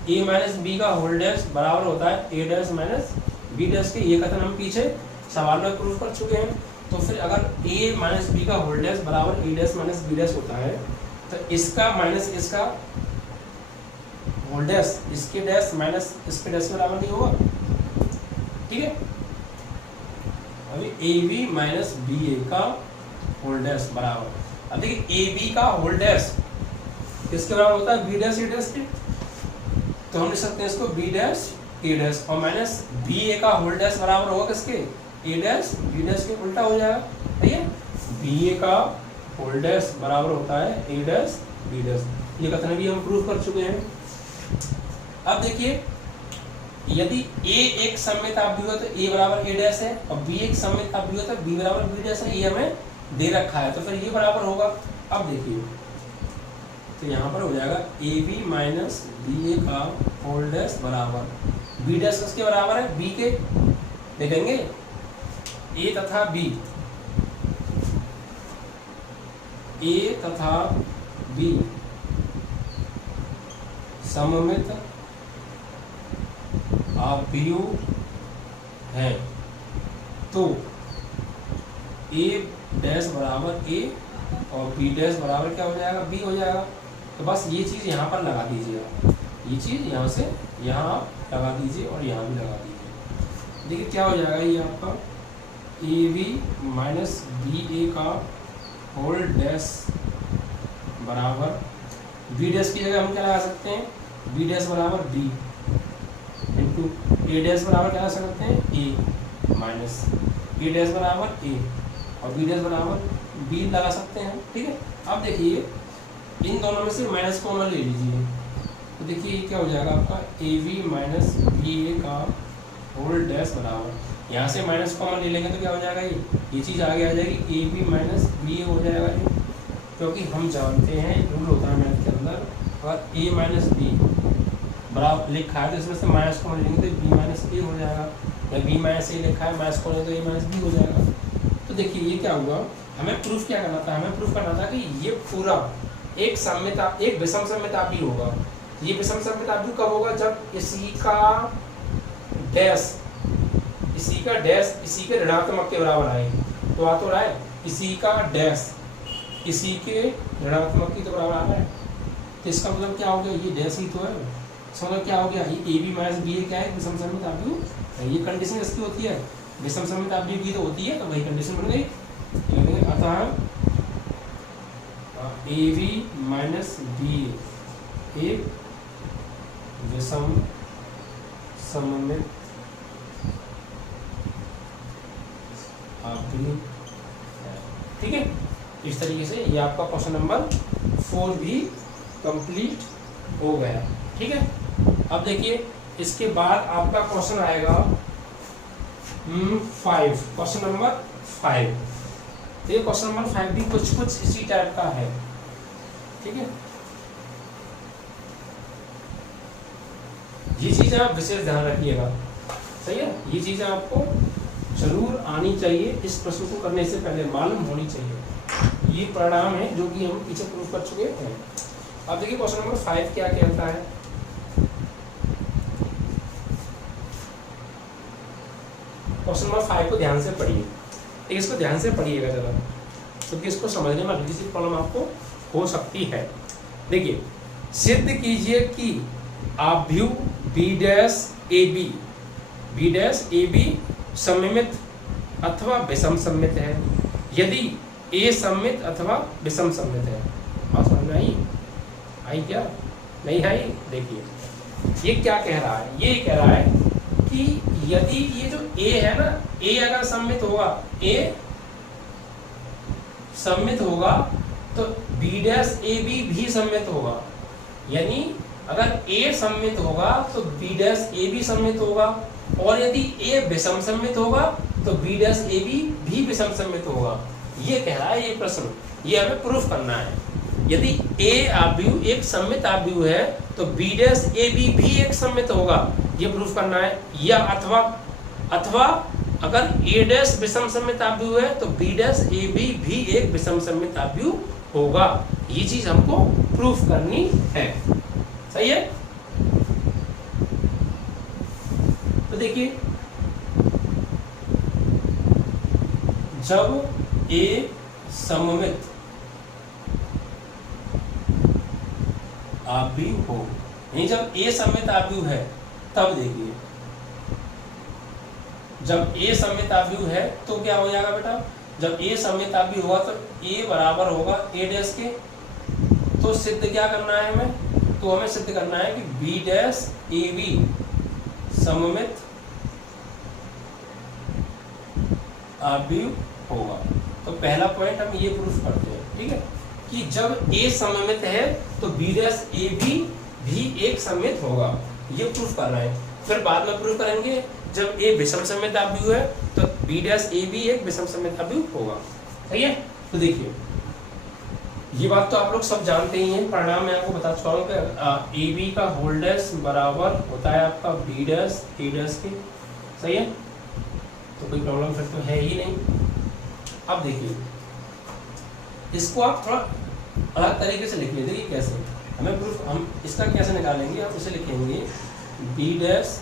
a माइनस बी का होल डैश बराबर होता है ए डैश माइनस बी डैश के। ये कथन हम पीछे सवाल में प्रूफ कर चुके हैं। तो फिर अगर a माइनस बी का होल डैश बराबर ए डैश माइनस बी डैश होता है, तो इसका माइनस इसका होल डैश इसके डैश माइनस इसके डैश के बराबर नहीं होगा। ठीक है, अभी ए बी माइनस बी ए का होल डैश बराबर, अब देखिए ए बी का होल डैश किसके बराबर होता है, बी डैश ए डैश के, तो हम लिख सकते हैं इसको बी डैश ए डैश, और माइनस बी ए का होल डैश बराबर होगा किसके, ए डैश बी डैश के, उल्टा हो जाएगा। ठीक है, बी ए का होल डैश बराबर होता है ए डैश बी डैश, ये कथन भी हम प्रूफ कर चुके हैं। अब देखिए, यदि a एक सममित अभियुक्त है तो a बराबर a डैश है, और b एक सममित अभियुक्त है b बराबर b डैश है, ये हमें दे रखा है, तो फिर ये बराबर होगा। अब देखिए, तो यहाँ पर हो जाएगा ए बी माइनस बी ए का होल डैश बराबर b डैश किसके बराबर है, b के, देखेंगे a तथा b, a तथा b सममित अभियुक्त है, तो a डैश बराबर a और b डैश बराबर क्या हो जाएगा, b हो जाएगा। तो बस ये चीज़ यहाँ पर लगा दीजिए, ये चीज़ यहाँ से यहाँ लगा दीजिए और यहाँ भी लगा दीजिए। देखिए क्या हो जाएगा, ये आपका ए बी माइनस बी ए का होल डैश बराबर बी डैश की जगह हम क्या लगा सकते हैं, बी डैश बराबर b इंटू ए डैश बराबर क्या लगा सकते हैं, a माइनस ए डैश बराबर a और बी डैश बराबर b लगा सकते हैं। ठीक है, अब देखिए इन दोनों में से माइनस कॉमन ले लीजिए, तो देखिए क्या हो जाएगा आपका ए बी माइनस बी ए का होल डैश बराबर, यहाँ से माइनस कॉमन ले लेंगे तो क्या हो जाएगा, ये चीज़ आगे आ जाएगी ए बी माइनस बी ए हो जाएगा ये, क्योंकि हम जानते हैं रूल होता है मैथ के अंदर, अगर a माइनस बी बराबर लिखा है तो इसमें से माइनस कॉमन लेंगे तो b माइनस ए हो जाएगा, या b माइनस ए लिखा है माइनस कॉमन तो a माइनस बी हो जाएगा। तो देखिए ये क्या हुआ, हमें प्रूफ क्या करना था, हमें प्रूफ करना था कि ये पूरा एक सममित एक विषम सममित अभियुक्त होगा। ये विषम सममित अभियुक्त कब होगा, जब इसी का डैश इसी के ऋणात्मक के बराबर आए, तो आ तो रहा है इसी का डैश इसी के ऋणात्मक की तो बराबर आ रहा है, तो इसका मतलब क्या हो गया, ये डैश ही तो है, इसका मतलब क्या हो गया, ये ए बी माइनस बी ए क्या है, विषम सममित अभियुक्त, ये कंडीशन इसकी होती है, विषम सममित अभियुक्त की तो होती है, तो वही कंडीशन बन गई। अतः ए बी माइनस बी एक विषम सममित अभियुक्त है। ठीक है, इस तरीके से ये आपका क्वेश्चन नंबर 4 भी कंप्लीट हो गया। ठीक है, अब देखिए इसके बाद आपका क्वेश्चन आएगा 5, क्वेश्चन नंबर 5। तो ये क्वेश्चन नंबर 5 भी कुछ कुछ इसी टाइप का है, ठीक है। ये चीजें आप विशेष ध्यान रखिएगा, सही है। ये चीजें आपको जरूर आनी चाहिए, इस प्रश्न को करने से पहले मालूम होनी चाहिए। ये परिणाम है जो कि हम पीछे प्रूव कर चुके हैं। अब देखिए क्वेश्चन नंबर 5 क्या कहता है। क्वेश्चन नंबर 5 को ध्यान से पढ़िए, ठीक, इसको ध्यान से पढ़िएगा जरा, क्योंकि इसको समझने में हल्की सी प्रॉब्लम आपको हो सकती है। देखिए, सिद्ध कीजिए कि आव्यूह बी डैश ए बी सममित अथवा विषम सममित है यदि ए सममित अथवा विषम सममित है। बात समझ में आई क्या? नहीं आई? देखिए ये क्या कह रहा है, ये कह रहा है कि यदि ये जो ए है ना, ए अगर सममित होगा, ए सममित होगा तो बी डैश ए बी भी सममित होगा। यानी अगर ए सममित होगा तो बी डैश ए बी सममित होगा, और यदि ए विषम सममित होगा तो बी डैश ए बी भी विषम सममित होगा। ये कह रहा है ये प्रश्न, ये हमें प्रूफ करना है। यदि ए आव्यूह एक सममित आव्यूह है तो बी डैश ए बी भी एक सममित होगा, ये प्रूफ करना है। या अथवा अगर ए डैश विषम सममित आव्यूह है तो बी डैश ए बी भी एक विषम सममित आव्यूह होगा। ये चीज हमको प्रूफ करनी है, सही है। तो देखिए, जब ए सममित आव्यूह हो, नहीं जब ए सममित आव्यूह है तब देखिए, जब ए सममित आव्यूह है तो क्या हो जाएगा बेटा, जब ए सममित आव्यूह हुआ तो ए बराबर होगा ए डैश के। तो सिद्ध क्या करना है हमें, तो हमें सिद्ध करना है कि बी डैश ए बी सममित आव्यूह होगा। तो पहला पॉइंट हम ये प्रूफ करते हैं, ठीक है, कि जब ए सममित है तो बी डैश ए बी भी एक सममित होगा, ये प्रूफ करना है। फिर बाद में प्रूफ करेंगे जब ए विषम सममित आव्यूह है तो बी डैश ए बी एक विषम सममित आव्यूह होगा, सही है। तो देखिए ये बात तो आप लोग सब जानते ही हैं, परिणाम मैं आपको बता चुका हूँ कि ए बी का होल डैश बराबर होता है आपका बी डैश ए डैश के, सही है। तो कोई प्रॉब्लम फिर तो है ही नहीं। अब देखिए इसको आप थोड़ा अलग तरीके से लिख लीजिए। देखिए कैसे हमें प्रूफ, हम इसका कैसे निकालेंगे, आप इसे लिखेंगे बी डैश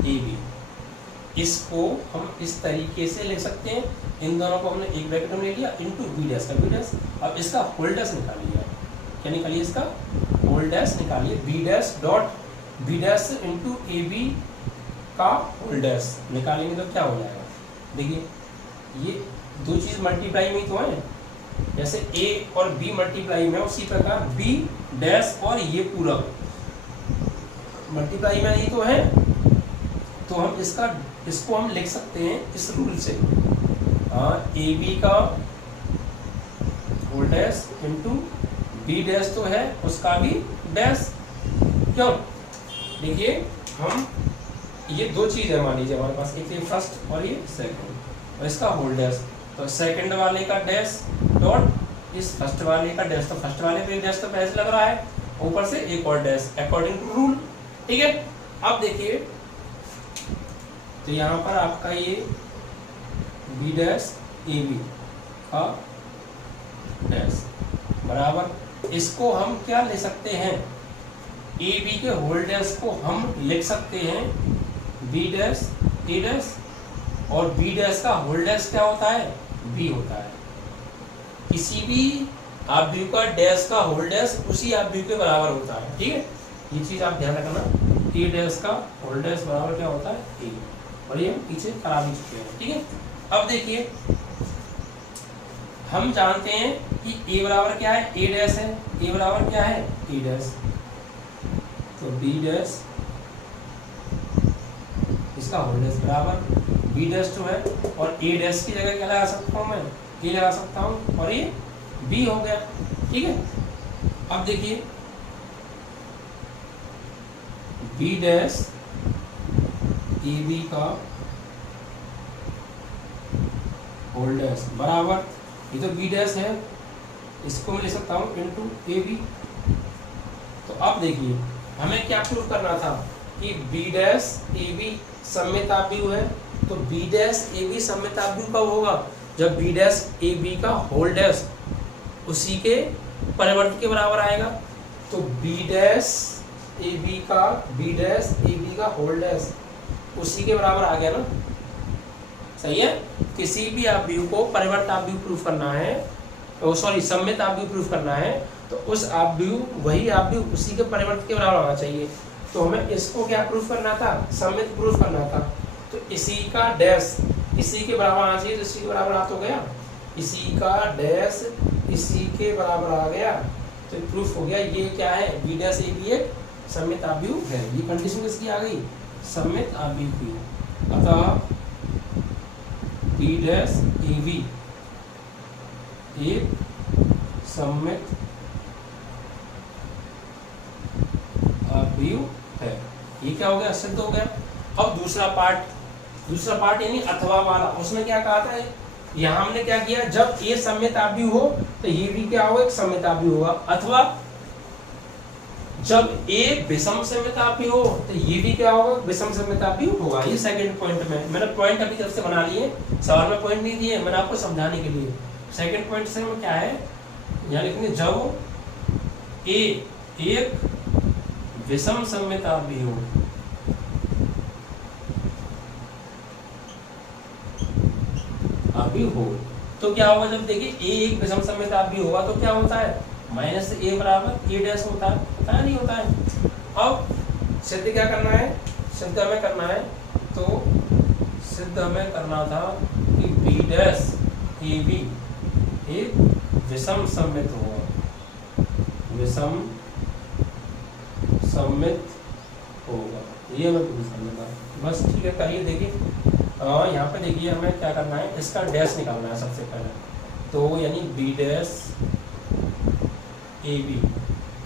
ए बी। इसको हम इस तरीके से लिख सकते हैं, इन दोनों को हमने एक ब्रैकेट में ले लिया इनटू बी डैश का बी डैश। अब इसका होल डैश निकालिए, क्या निकालिए, इसका होल डैश निकालिए, B dash dot B dash into A B का होल डैश निकालेंगे तो क्या हो जाएगा। देखिए ये दो चीज मल्टीप्लाई में तो है, जैसे ए और बी मल्टीप्लाई में, उसी प्रकार बी डैश और ये पूरा मल्टीप्लाई में ही तो है। तो हम इसको हम लिख सकते हैं इस रूल से, ए बी का whole dash into B dash तो है उसका भी डैश। क्यों? देखिए हम ये दो चीज है, मान लीजिए हमारे पास, एक ये फर्स्ट और ये सेकंड, और इसका होल डैश, तो सेकंड वाले का डैश डॉट इस फर्स्ट वाले का डैश, तो फर्स्ट वाले पे डैश तो पहले लग रहा है, ऊपर से एक और डैश अकॉर्डिंग टू रूल, ठीक है। अब देखिए तो यहाँ पर आपका ये बी डैश ए बी का डैश बराबर, इसको हम क्या ले सकते हैं, ए बी के होल डैश को हम लिख सकते हैं बी डैश ए डैश, और बी डैश का होल डैश क्या होता है, बी होता है। किसी भी आव्यूह का डैश का होल डैश उसी आव्यूह के बराबर होता है, ठीक है। ये चीज आप ध्यान रखना, ए डैश का होल डैश बराबर क्या होता है, ए, और ये पीछे करा भी चुके हैं, ठीक है। अब देखिए हम जानते हैं कि ए बराबर क्या है, ए डैश है, ए बराबर क्या है, ए डैश, तो बी डैश इसका होल डैश बराबर बी डैश जो है, और ए डैश की जगह क्या लगा सकता हूँ मैं, ए लगा सकता हूँ, और ये बी हो गया, ठीक है। अब देखिए बी डैश ए बी का होल डैश बराबर, ये तो बी डैश है, इसको मैं ले सकता हूँ इंटू ए बी। तो अब देखिए हमें क्या प्रूव करना था कि बी डैश ए बी सममित आव्यूह है। तो बी डैश ए बी सममित आव्यूह कब होगा, जब बी डैश ए बी का होल डैश उसी के परिवर्त के बराबर आएगा। तो बी डैश ए बी का होल डैश उसी के बराबर आ गया ना, सही है। किसी भी आव्यूह को परिवर्त आव्यूह प्रूफ करना है, सममित आव्यूह प्रूफ करना है, तो उस आव्यूह वही आव्यूह उसी के परिवर्त के बराबर होना चाहिए। तो हमें इसको क्या प्रूफ करना था, सममित प्रूफ करना था। तो इसी का डैश इसी के बराबर आना चाहिए, तो इसी के बराबर आ तो गया, इसी का डैश इसी के बराबर आ गया, तो प्रूफ हो गया। ये क्या है, बी डैश ए बी एक सममित आव्यूह है। ये कंडीशन किसकी आ गई, सममित आव्यूह की। अतः बी डैश ए बी एक सममित आव्यूह है। ये क्या हो गया, सिद्ध हो गया। अब दूसरा पार्ट यानी अथवा वाला, उसमें क्या कहा था, यहाँ हमने क्या किया, जब ए सममित आव्यूह हो तो ये भी क्या होगा, एक सममित आव्यूह होगा। अथवा जब ए विषम सममित आव्यूह हो तो ये भी क्या होगा, विषम सममित आव्यूह होगा। ये सेकंड पॉइंट में मैंने पॉइंट अभी तरफ से बना लिए, सवाल में पॉइंट नहीं दिए, मैंने आपको समझाने के लिए। सेकंड पॉइंट से में क्या है, यहाँ लिखेंगे जब ए एक विषम सममित आव्यूह हो, आव्यूह हो तो क्या होगा, जब देखिए ए एक विषम सममित आव्यूह होगा तो क्या होता है, माइनस ए बराबर ए डैश होता है, पता है नहीं होता है। अब सिद्ध क्या करना है, सिद्ध हमें करना है, तो सिद्ध हमें करना था कि बी डैश ए बी एक विषम सममित होगा, विषम सममित होगा, ये हमें प्रूफ करना था। बस ठीक है, करिए। देखिए यहाँ पे देखिए हमें क्या करना है, इसका डैश निकालना है सबसे पहले। तो यानी बी डैश ए बी,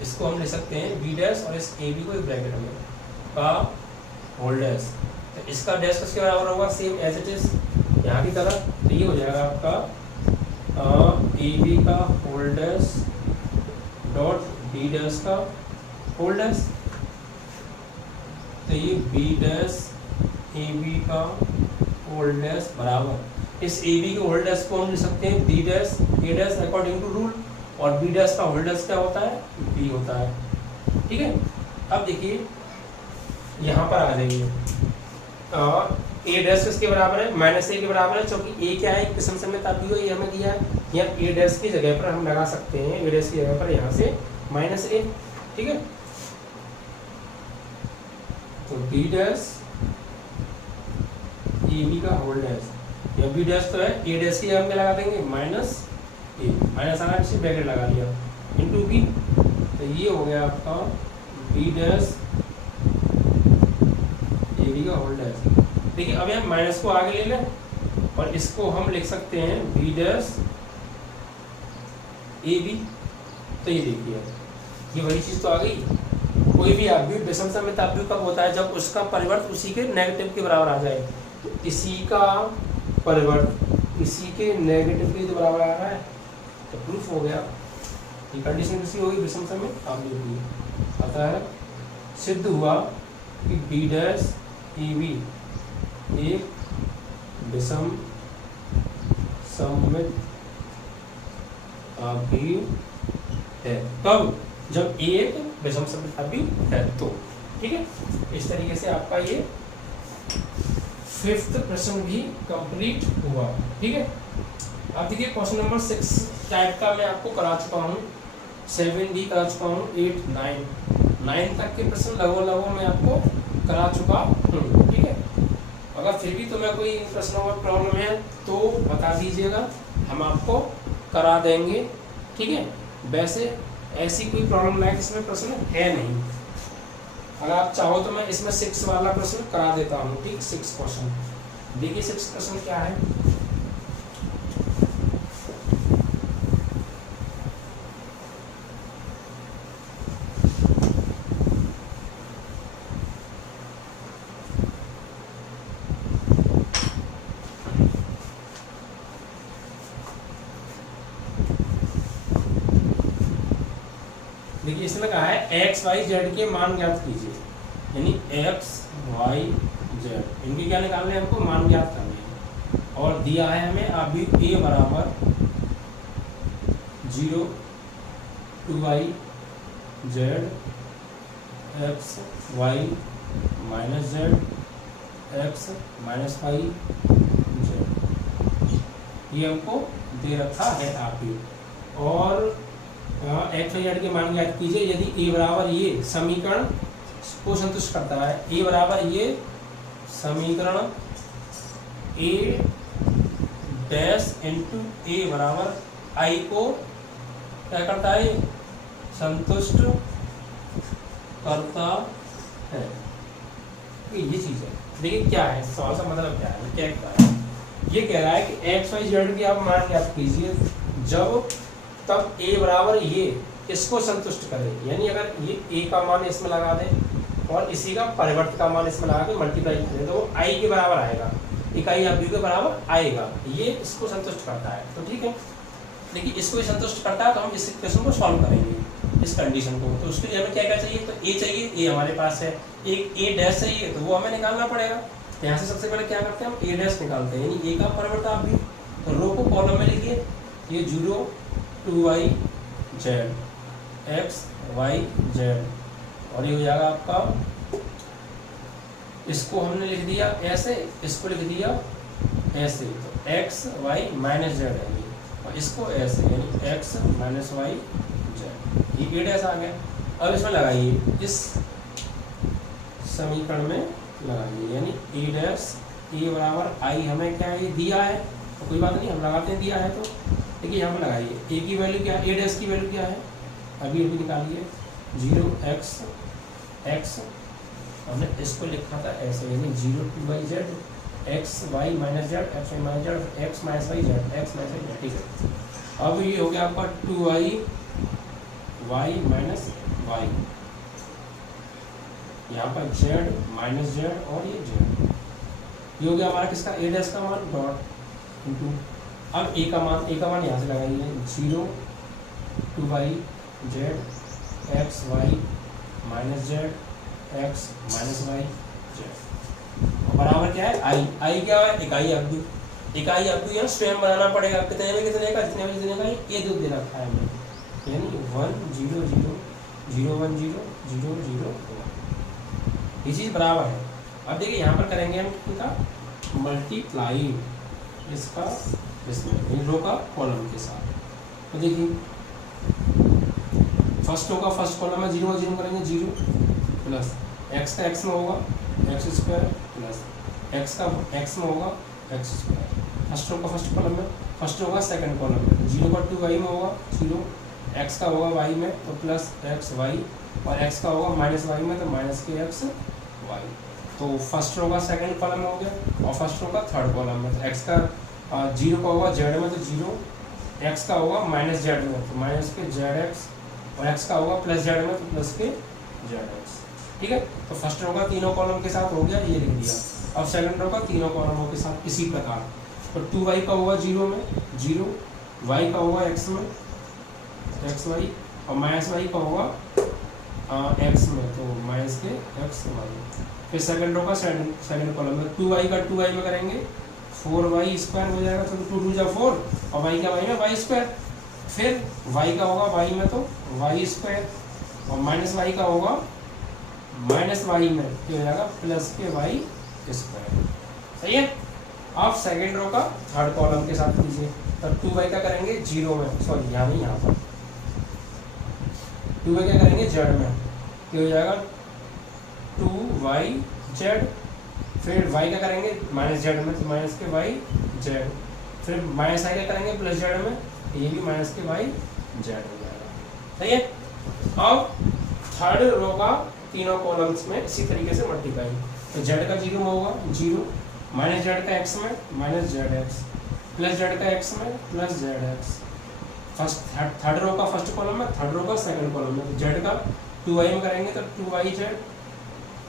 इसको हम ले सकते हैं बी डैश और इस ए बी को एक ब्रैकेट में का होल डैश। तो इसका डैश किसके बराबर होगा, सेम एज इट इज यहाँ की तरह। तो ये हो जाएगा आपका ए बी का whole dash dot B dash का होल डैश। तो ये बी डैश ए बी का होल डैश बराबर, इस ए बी के होल डैश को हम लिख सकते हैं B dash A dash according to rule, और बी डैश का होल डैश क्या होता है, बी होता है। ठीक है, अब देखिए यहाँ पर आ जाइए, ए डैश किसके बराबर है, माइनस ए के बराबर है, क्योंकि ए क्या है, एक विषम सममित आव्यूह है, ये हमें दिया है। यहाँ ए डैश की जगह पर हम लगा सकते हैं, ए डैश की जगह पर यहाँ से माइनस ए। ठीक है, तो बी डैश ए बी का होल डैश, या बी डैश तो है, ए डैश की हम क्या लगा देंगे, माइनस ए, माइनस आना इसे ब्रैकेट लगा लिया, इंटू बी। तो ये हो गया आपका बी डैश ए बी का होल डैश। देखिए अब यहाँ माइनस को आगे ले लें और इसको हम लिख सकते हैं बी डैश ए बी। तो ये देखिए ये वही चीज़ तो आ गई। कोई भी आव्यूह विषम सममित आव्यूह कब होता है, जब उसका परिवर्त उसी के नेगेटिव के बराबर आ जाए। तो इसी का परिवर्त इसी के नेगेटिव के बराबर आ रहा है, तो प्रूफ हो गया। ये कंडीशन किसी होगी, विषम सममित आव्यूह की। अतः सिद्ध हुआ कि बी डैश ए बी एक विषम सममित आव्यूह है। कब, जब ए एक विषम सममित आव्यूह है तो। ठीक है, इस तरीके से आपका ये 5th प्रश्न भी कंप्लीट हुआ। ठीक है, अब देखिए क्वेश्चन नंबर 6 टाइप का मैं आपको करा चुका हूँ, 7D करा चुका हूँ, 8, 9 तक के प्रश्न लगभग मैं आपको करा चुका हूँ। ठीक है, अगर फिर भी तुम्हें कोई इन प्रश्नों में प्रॉब्लम है तो बता दीजिएगा, हम आपको करा देंगे। ठीक है, वैसे ऐसी कोई प्रॉब्लम लाइक इसमें प्रश्न है नहीं। अगर आप चाहो तो मैं इसमें 6 वाला प्रश्न करा देता हूँ। ठीक, 6 क्वेश्चन देखिए। 6 प्रश्न क्या है, देखिए इसमें कहा है एक्स वाई जेड के मान ज्ञात कीजिए, यानी एक्स वाई जेड इनके क्या निकालने हैं, हमको मान ज्ञात करने हैं। और दिया है हमें अभी ए बराबर 0 two Y Z X Y minus Z X minus Y Z, ये हमको दे रखा है आप ही। और एक्स वाई जेड के मान ज्ञात कीजिए यदि ए बराबर ये समीकरण को संतुष्ट करता है, ए बराबर ये समीकरण ए डैश इंटू ए बराबर आई को क्या करता है, संतुष्ट करता है। ये चीज है। देखिए क्या है सवाल का मतलब क्या है, क्या कह रहा है, ये कह रहा है कि एक्स वाई जेड की आप मान ज्ञात कीजिए जब तब ए बराबर ये इसको संतुष्ट करे, यानी अगर ये ए का मान इसमें लगा दें और इसी का परिवर्त का मान इसमें लगा के मल्टीप्लाई करें तो वो आई के बराबर आएगा, इकाई अवधि के बराबर आएगा, ये इसको संतुष्ट करता है। तो ठीक है, देखिए इसको संतुष्ट करता है तो हम इस क्वेश्चन को सॉल्व करेंगे इस कंडीशन को। तो उसके लिए हमें क्या क्या चाहिए, तो ए चाहिए, ए हमारे पास है, एक ए डैश चाहिए तो वो हमें निकालना पड़ेगा। तो यहाँ से सबसे पहले क्या करते हैं, हम ए डैश निकालते हैं, यानी ए का परिवर्त आप भी तो रो को कॉलम में लिखिए, ये 0 two Y Z X Y Z, और ये हो जाएगा आपका, इसको हमने लिख दिया ऐसे, इसको लिख दिया ऐसे, तो एक्स वाई माइनस जेड है, और इसको ऐसे यानी एक्स माइनस वाई जेड, ये ए डैश आ गया। अब इसमें लगाइए, इस समीकरण में लगाइए, यानी ए डैश ए बराबर आई हमें क्या है दिया है, तो कोई बात नहीं हम लगाते हैं दिया है। तो देखिए यहाँ पर लगाइए, ए की वैल्यू क्या है, ए डैश की वैल्यू क्या है, अभी अभी निकालिए 0 एक्स हमने इसको लिखा था ऐसे, यानी 0 two Y Z X Y minus Z X Y minus Z X minus Y Z X minus Y Z, ठीक है। अब ये हो गया आपका 2 वाई माइनस वाई, यहाँ पर जेड माइनस जेड और ये जेड, ये हो गया हमारा किसका, ए डैश का मान डॉट इंटू, अब ए का मान यहाँ से लगाइए 0 two Y Z X Y minus Z X minus Y Z, बराबर क्या है आई क्या है, इकाई अवधि, इकाई अवधि है स्वयं बनाना पड़ेगा, कितने में कितने का, जितने का ये दो दे रखा है हमें, यानी 1 0 0 0 1 0 0 0 1, ये चीज़ बराबर है। अब देखिए यहाँ पर करेंगे हम इनका मल्टीप्लाई इसका इसमें रो का कॉलम के साथ, तो देखिए फर्स्ट रो का फर्स्ट कॉलम में 0 0 करेंगे 0 प्लस एक्स का एक्स में होगा एक्स स्क्वायर प्लस एक्स का एक्स में होगा एक्स स्क्वायर, फर्स्ट रो का फर्स्ट कॉलम में, फर्स्ट रो का सेकंड कॉलम में 0 का 2 वाई में होगा 0, एक्स का होगा वाई में तो प्लस एक्स वाई, और एक्स का होगा माइनस वाई में तो माइनस के एक्स वाई। तो फर्स्ट रो का सेकंड कॉलम में हो गया, और फर्स्ट रो का थर्ड कॉलम में, तो एक्स का 0 का होगा जेड में तो 0, एक्स का होगा माइनस जेड में तो माइनस के जेड एक्स, और एक्स का होगा प्लस जेड में तो प्लस के जेड एक्स, ठीक है। तो फर्स्ट रो का तीनों कॉलम के साथ हो गया, ये लिख दिया। अब सेकंड रो का तीनों कॉलमों के साथ इसी प्रकार, तो 2 वाई का होगा 0 में 0, वाई का होगा एक्स में एक्स वाई, और माइनस वाई का होगा एक्स में तो माइनस के एक्स वाई। फिर सेकंड रो का सेकंड कॉलम में 2 वाई का 2 वाई में करेंगे 4 वाई स्क्वायर हो जाएगा, तो 2 2 जा 4, और वाई का वाई में वाई स्क्वायर, फिर वाई का होगा वाई में तो वाई स्क्वायर, और माइनस वाई का होगा माइनस वाई में क्या हो जाएगा प्लस के वाई स्क्वायर, सही है। आप सेकेंड रो का थर्ड कॉलम के साथ कीजिए, तब 2 वाई का करेंगे 0 में, सॉरी यहाँ नहीं, यहाँ पर 2 वाई क्या करेंगे जेड में, क्या हो जाएगा 2 वाई जेड, फिर वाई का करेंगे माइनस जेड में तो माइनस के वाई जेड, फिर माइनस आई का करेंगे प्लस जेड में, ये भी माइनस के वाई जेड हो जाएगा, सही है। अब थर्ड रो का तीनों कॉलम्स में इसी तरीके से मल्टीप्लाई, तो जेड का 0 में होगा 0, माइनस जेड का एक्स में minus Z X, plus Z का एक्स में plus Z X, first third row का फर्स्ट कॉलम में, थर्ड रो का सेकंड कॉलम में, तो जेड का 2 वाई में करेंगे तो 2 वाई जेड,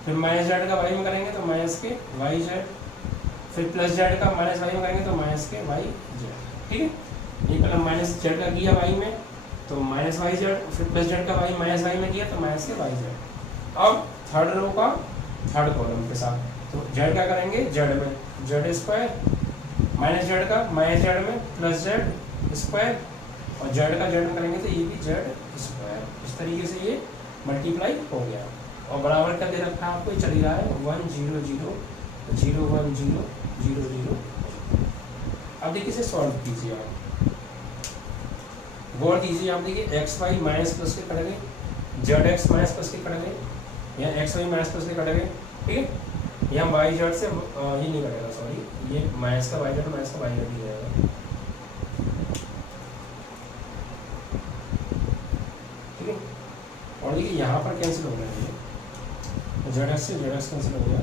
फिर माइनस जेड का वाई में करेंगे तो माइनस के वाई जेड, फिर प्लस जेड का माइनस वाई में करेंगे तो माइनस के वाई जेड, ठीक है। ये कलम माइनस जेड का किया वाई में, तो माइनस वाई जेड, फिर प्लस जेड का वाई माइनस वाई में किया तो माइनस के वाई जेड। अब थर्ड रो का थर्ड कॉलम के साथ, तो जेड का करेंगे जेड में जेड स्क्वायर, माइनस जेड का माइनस जेड में प्लस जेड स्क्वायर, और जेड का जेड में करेंगे तो ये भी जेड स्क्वायर। इस तरीके से ये मल्टीप्लाई हो गया। और बराबर क्या दे रखा है आपको, चल रहा है 1 0 0 0 1 0 0 0। अब देखिए इसे सॉल्व कीजिए आप, गौर कीजिए आप, देखिए एक्स वाई माइनस प्लस के कट गए, जेड एक्स माइनस प्लस के कट गए, यहाँ एक्स वाई माइनस प्लस के कट गए, ठीक है। यहाँ वाई जेड से ये नहीं कटेगा, सॉरी, ये माइनस का वाई जेड माइनस का वाई जेड ही जाएगा, ठीक है। और देखिए यहाँ पर कैंसिल हो गया, ये जेड एक्स से जेड एक्स कैंसिल हो गया,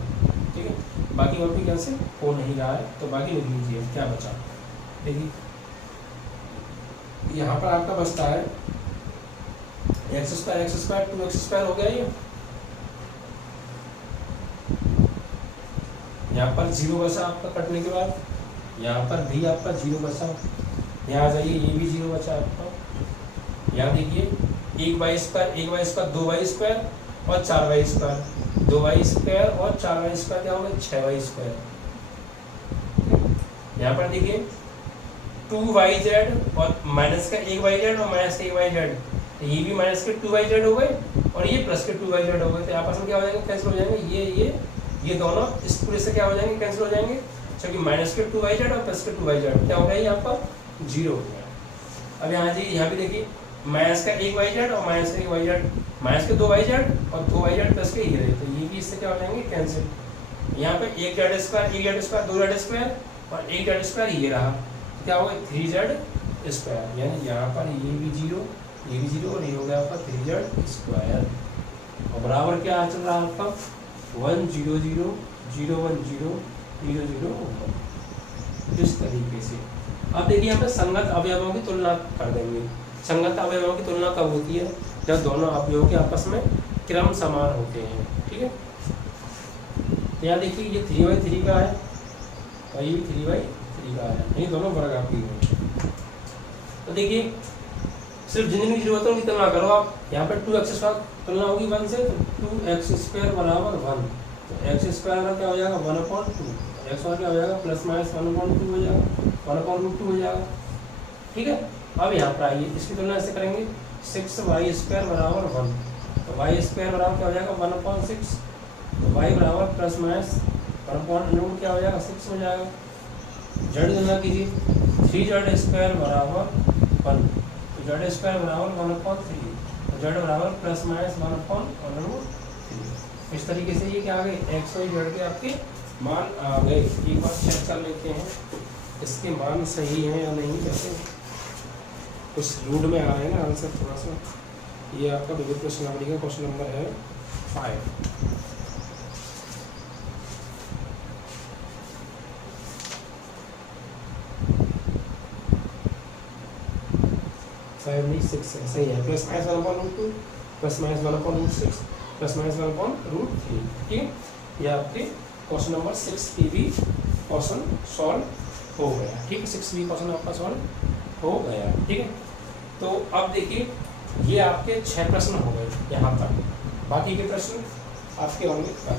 ठीक है। बाकी और भी कैंसिल हो नहीं रहा है, तो बाकी लिख लीजिए क्या बचा। देखिए यहाँ पर आपका बचता है एक्स स्क्वायर 2 एक्स स्क्वायर हो गया ये, यहाँ पर 0 बचा आपका कटने के बाद, यहाँ पर भी आपका 0 बचा, यहाँ आ जाइए ये भी 0 बचा आपका। यहाँ देखिए 1 वाई स्क्वायर 2 वाई स्क्वायर और 4 वाई स्क्वायर, 2 वाई स्क्वायर और 4 वाई स्क्वायर क्या होगा, 6 वाई स्क्वायर। यहाँ पर देखिए 2 वाई जेड और माइनस का 1 वाई जेड और माइनस का 1 वाई जेड, तो ये भी माइनस के 2 वाई जेड हो गए और ये प्लस के 2 वाई जेड हो गए, तो आपस में क्या हो जाएंगे, कैंसिल हो जाएंगे, ये दोनों इस पूरे से क्या हो जाएंगे, कैंसिल हो जाएंगे, क्योंकि माइनस के 2 वाई जेड और प्लस के 2 वाई जेड क्या हो गया, ये आपका 0 हो गया। अब यहाँ जी यहाँ भी देखिए माइनस का 1 वाई जेड और माइनस का 1 वाई जेड, माइनस के 2 वाई जेड और 2 वाई जेड प्लस के ये रहे, तो ये भी इससे क्या हो जाएंगे, कैंसिल। यहाँ पे 1 जेड स्क्वायर 2 जेड स्क्वायर और 1 जेड स्क्वायर ये रहा, तो क्या होगा 3 जेड स्क्वायर, यानी यहाँ पर ये भी 0 ये भी 0 और ये हो गया आपका 3 जेड स्क्वायर। और बराबर क्या चल रहा है आपका 1 0 0 0 1 0 0 0 1। इस तरीके से अब देखिए यहाँ पे संगत अवयवों की तुलना कर देंगे। संगत अवयवों की तुलना कब होती है, जब दोनों अवयवों के आपस में क्रम समान होते हैं, ठीक है। तो यहाँ देखिए ये 3/3 का है और ये भी 3/3 का है, ये दोनों वर्ग आपकी है। तो देखिए सिर्फ जिन जिन जरूरतों की तुलना करो आप, यहाँ पर 2x स्क्वायर तुलना होगी 1 से, तो 2x स्क्वायर बराबर 1, तो x स्क्वायर का क्या हो जाएगा 1/2, x और क्या हो जाएगा प्लस माइनस 1/2 हो जाएगा, 1/2 हो जाएगा, ठीक है। अब यहाँ पर आइए इसकी तुलना ऐसे करेंगे 6y स्क्वायर बराबर 1, तो y स्क्वायर बराबर क्या हो जाएगा 1/6, तो y बराबर प्लस माइनस 1/√, क्या हो जाएगा 6 हो जाएगा। जेड तुलना कीजिए 3z स्क्वायर बराबर 1, तो जेड स्क्वायर बराबर 1/3, तो जेड बराबर प्लस माइनस 1/√3। इस तरीके से ये क्या आ गए, एक्स वाई जेड के आपके मान आ गए। एक बार चेक कर लेते हैं इसके मान सही हैं या नहीं, जैसे कुछ रूड में आ रहे हैं ना आंसर थोड़ा सा। ये आपका विविध प्रश्नावली का क्वेश्चन नंबर है 5। 5 नहीं 6 है, सही है, plus minus 1/√2 plus minus 1/√6 plus minus 1/√3, ठीक है। ये आपके क्वेश्चन नंबर 6 की भी क्वेश्चन सॉल्व हो गया, ठीक है। 6 भी क्वेश्चन आपका सॉल्व हो गया, ठीक है। तो अब देखिए ये आपके 6 प्रश्न हो गए यहाँ तक, बाकी के प्रश्न आपके होंगे कल।